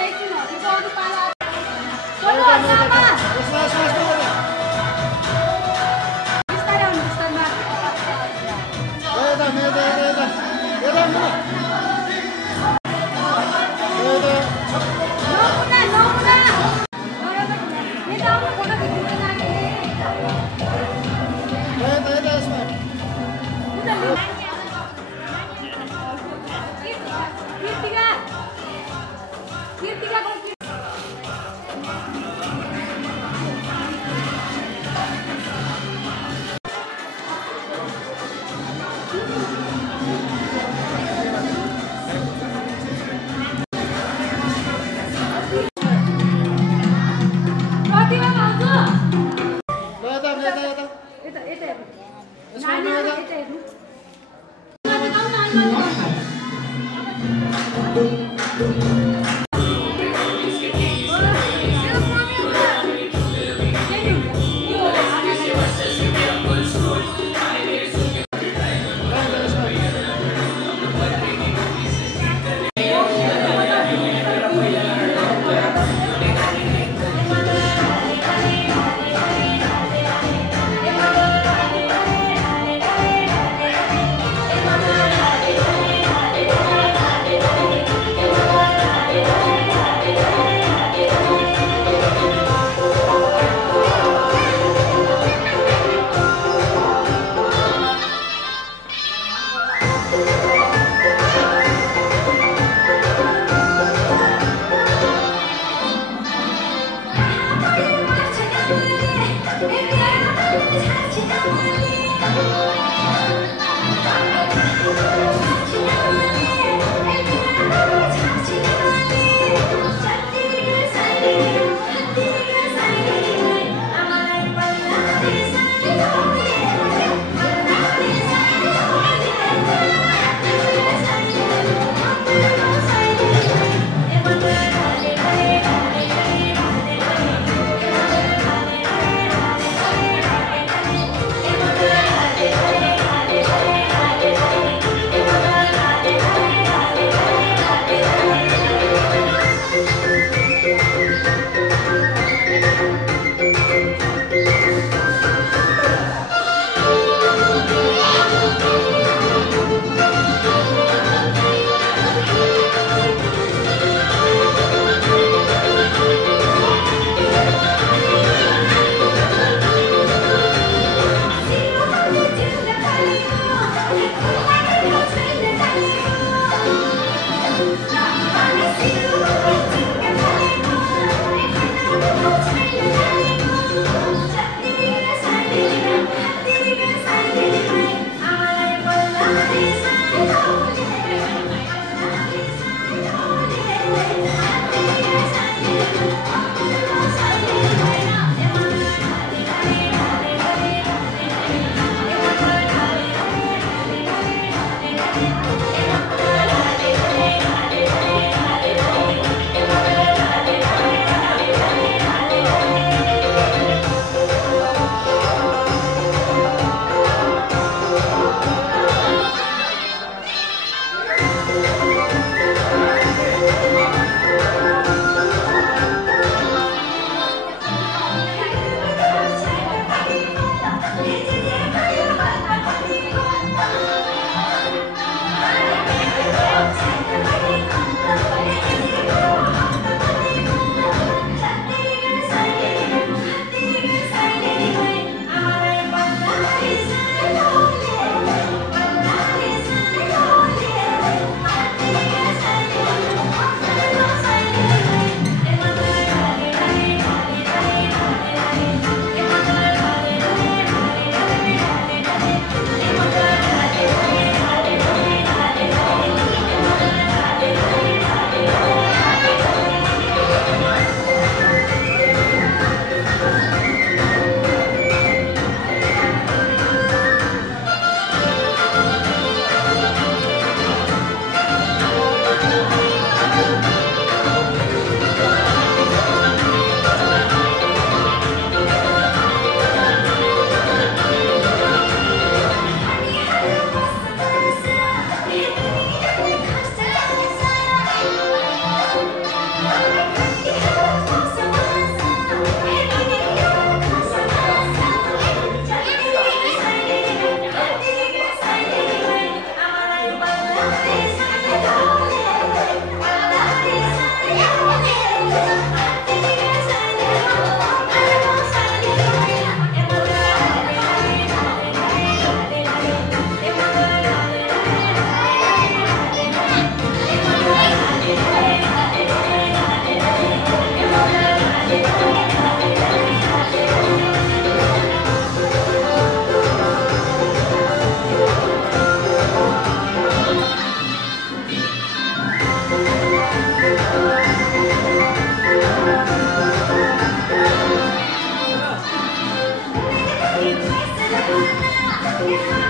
Thank you.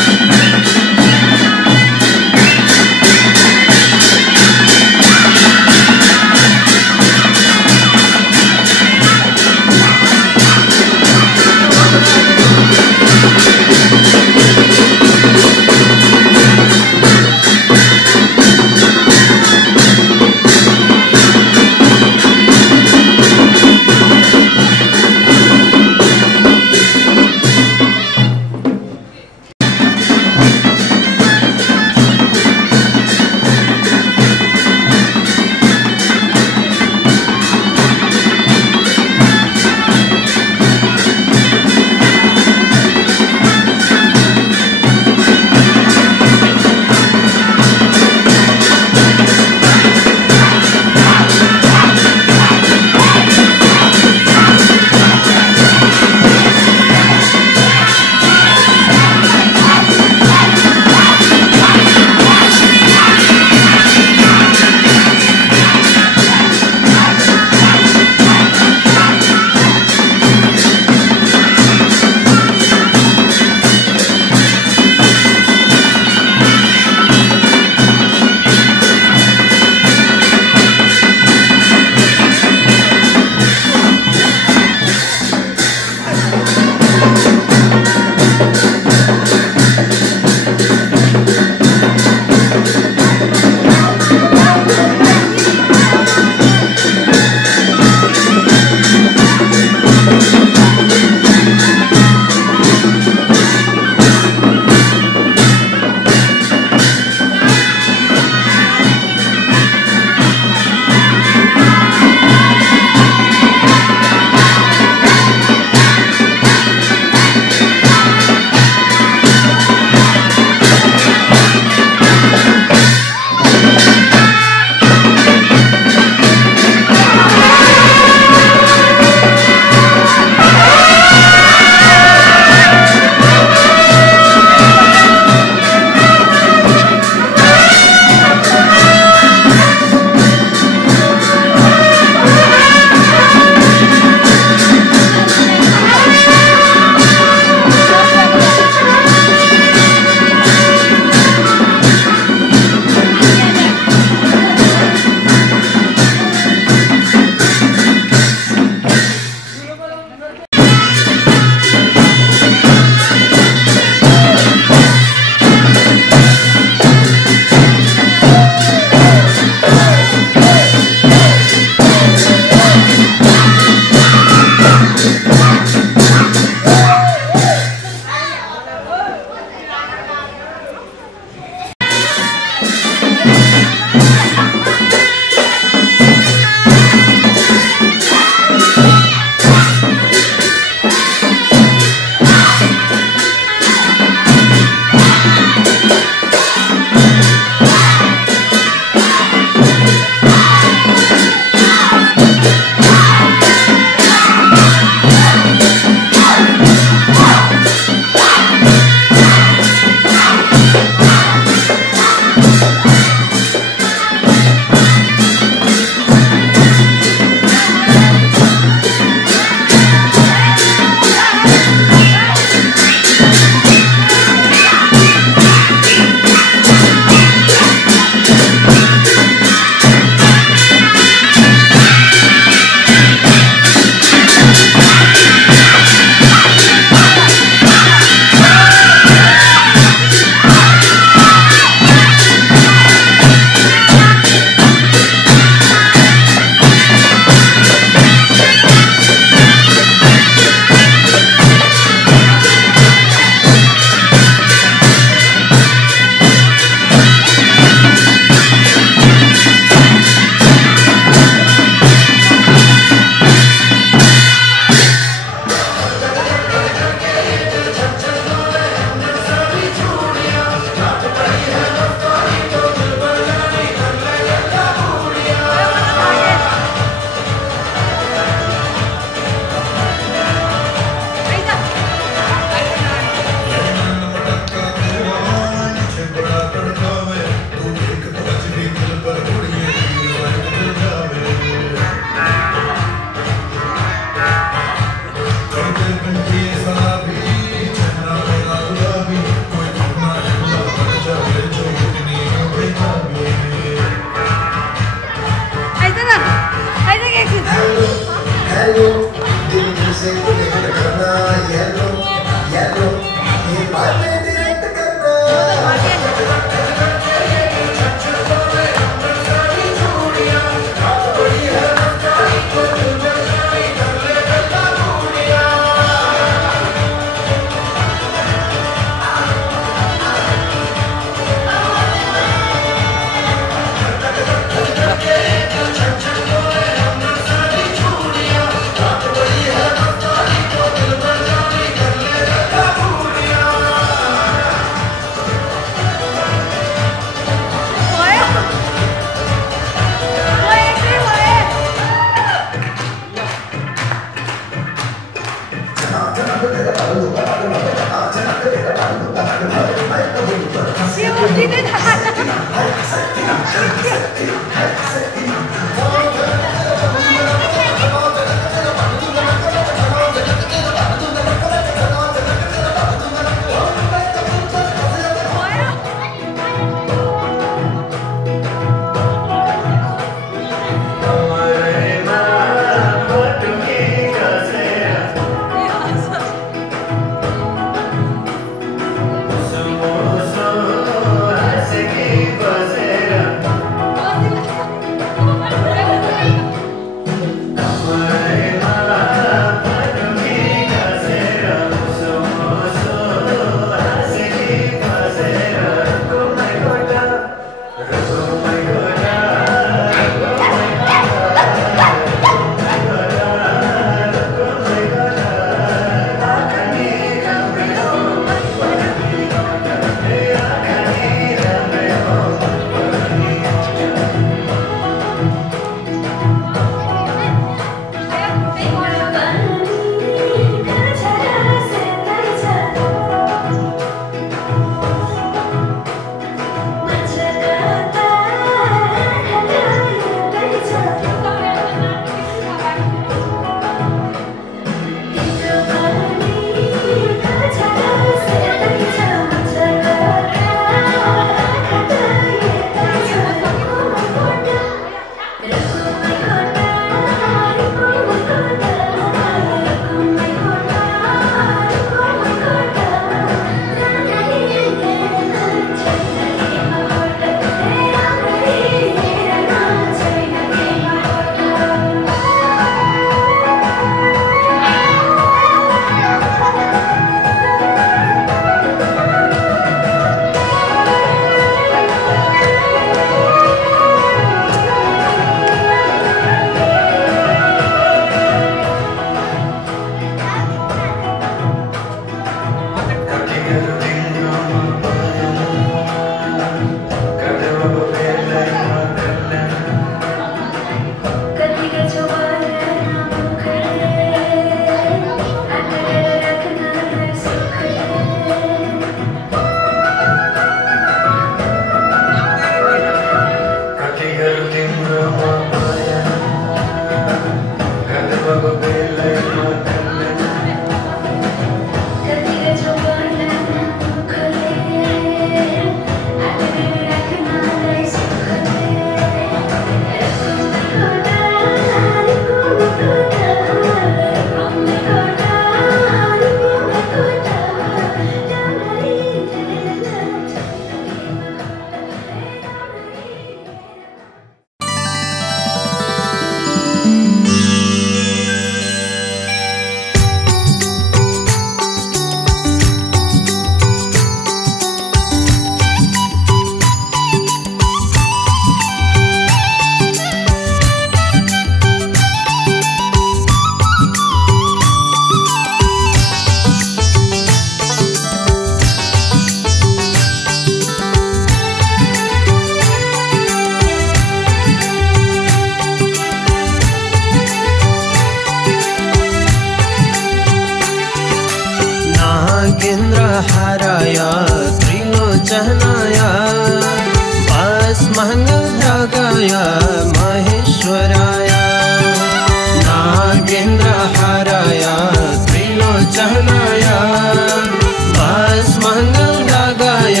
नागाय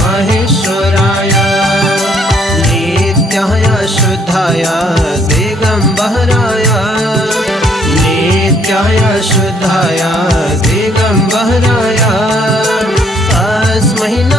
महेश्वराय नित्याय शुद्धाय दिगंबराय नित्याय शुद्धाय दिगंबराय तस्मै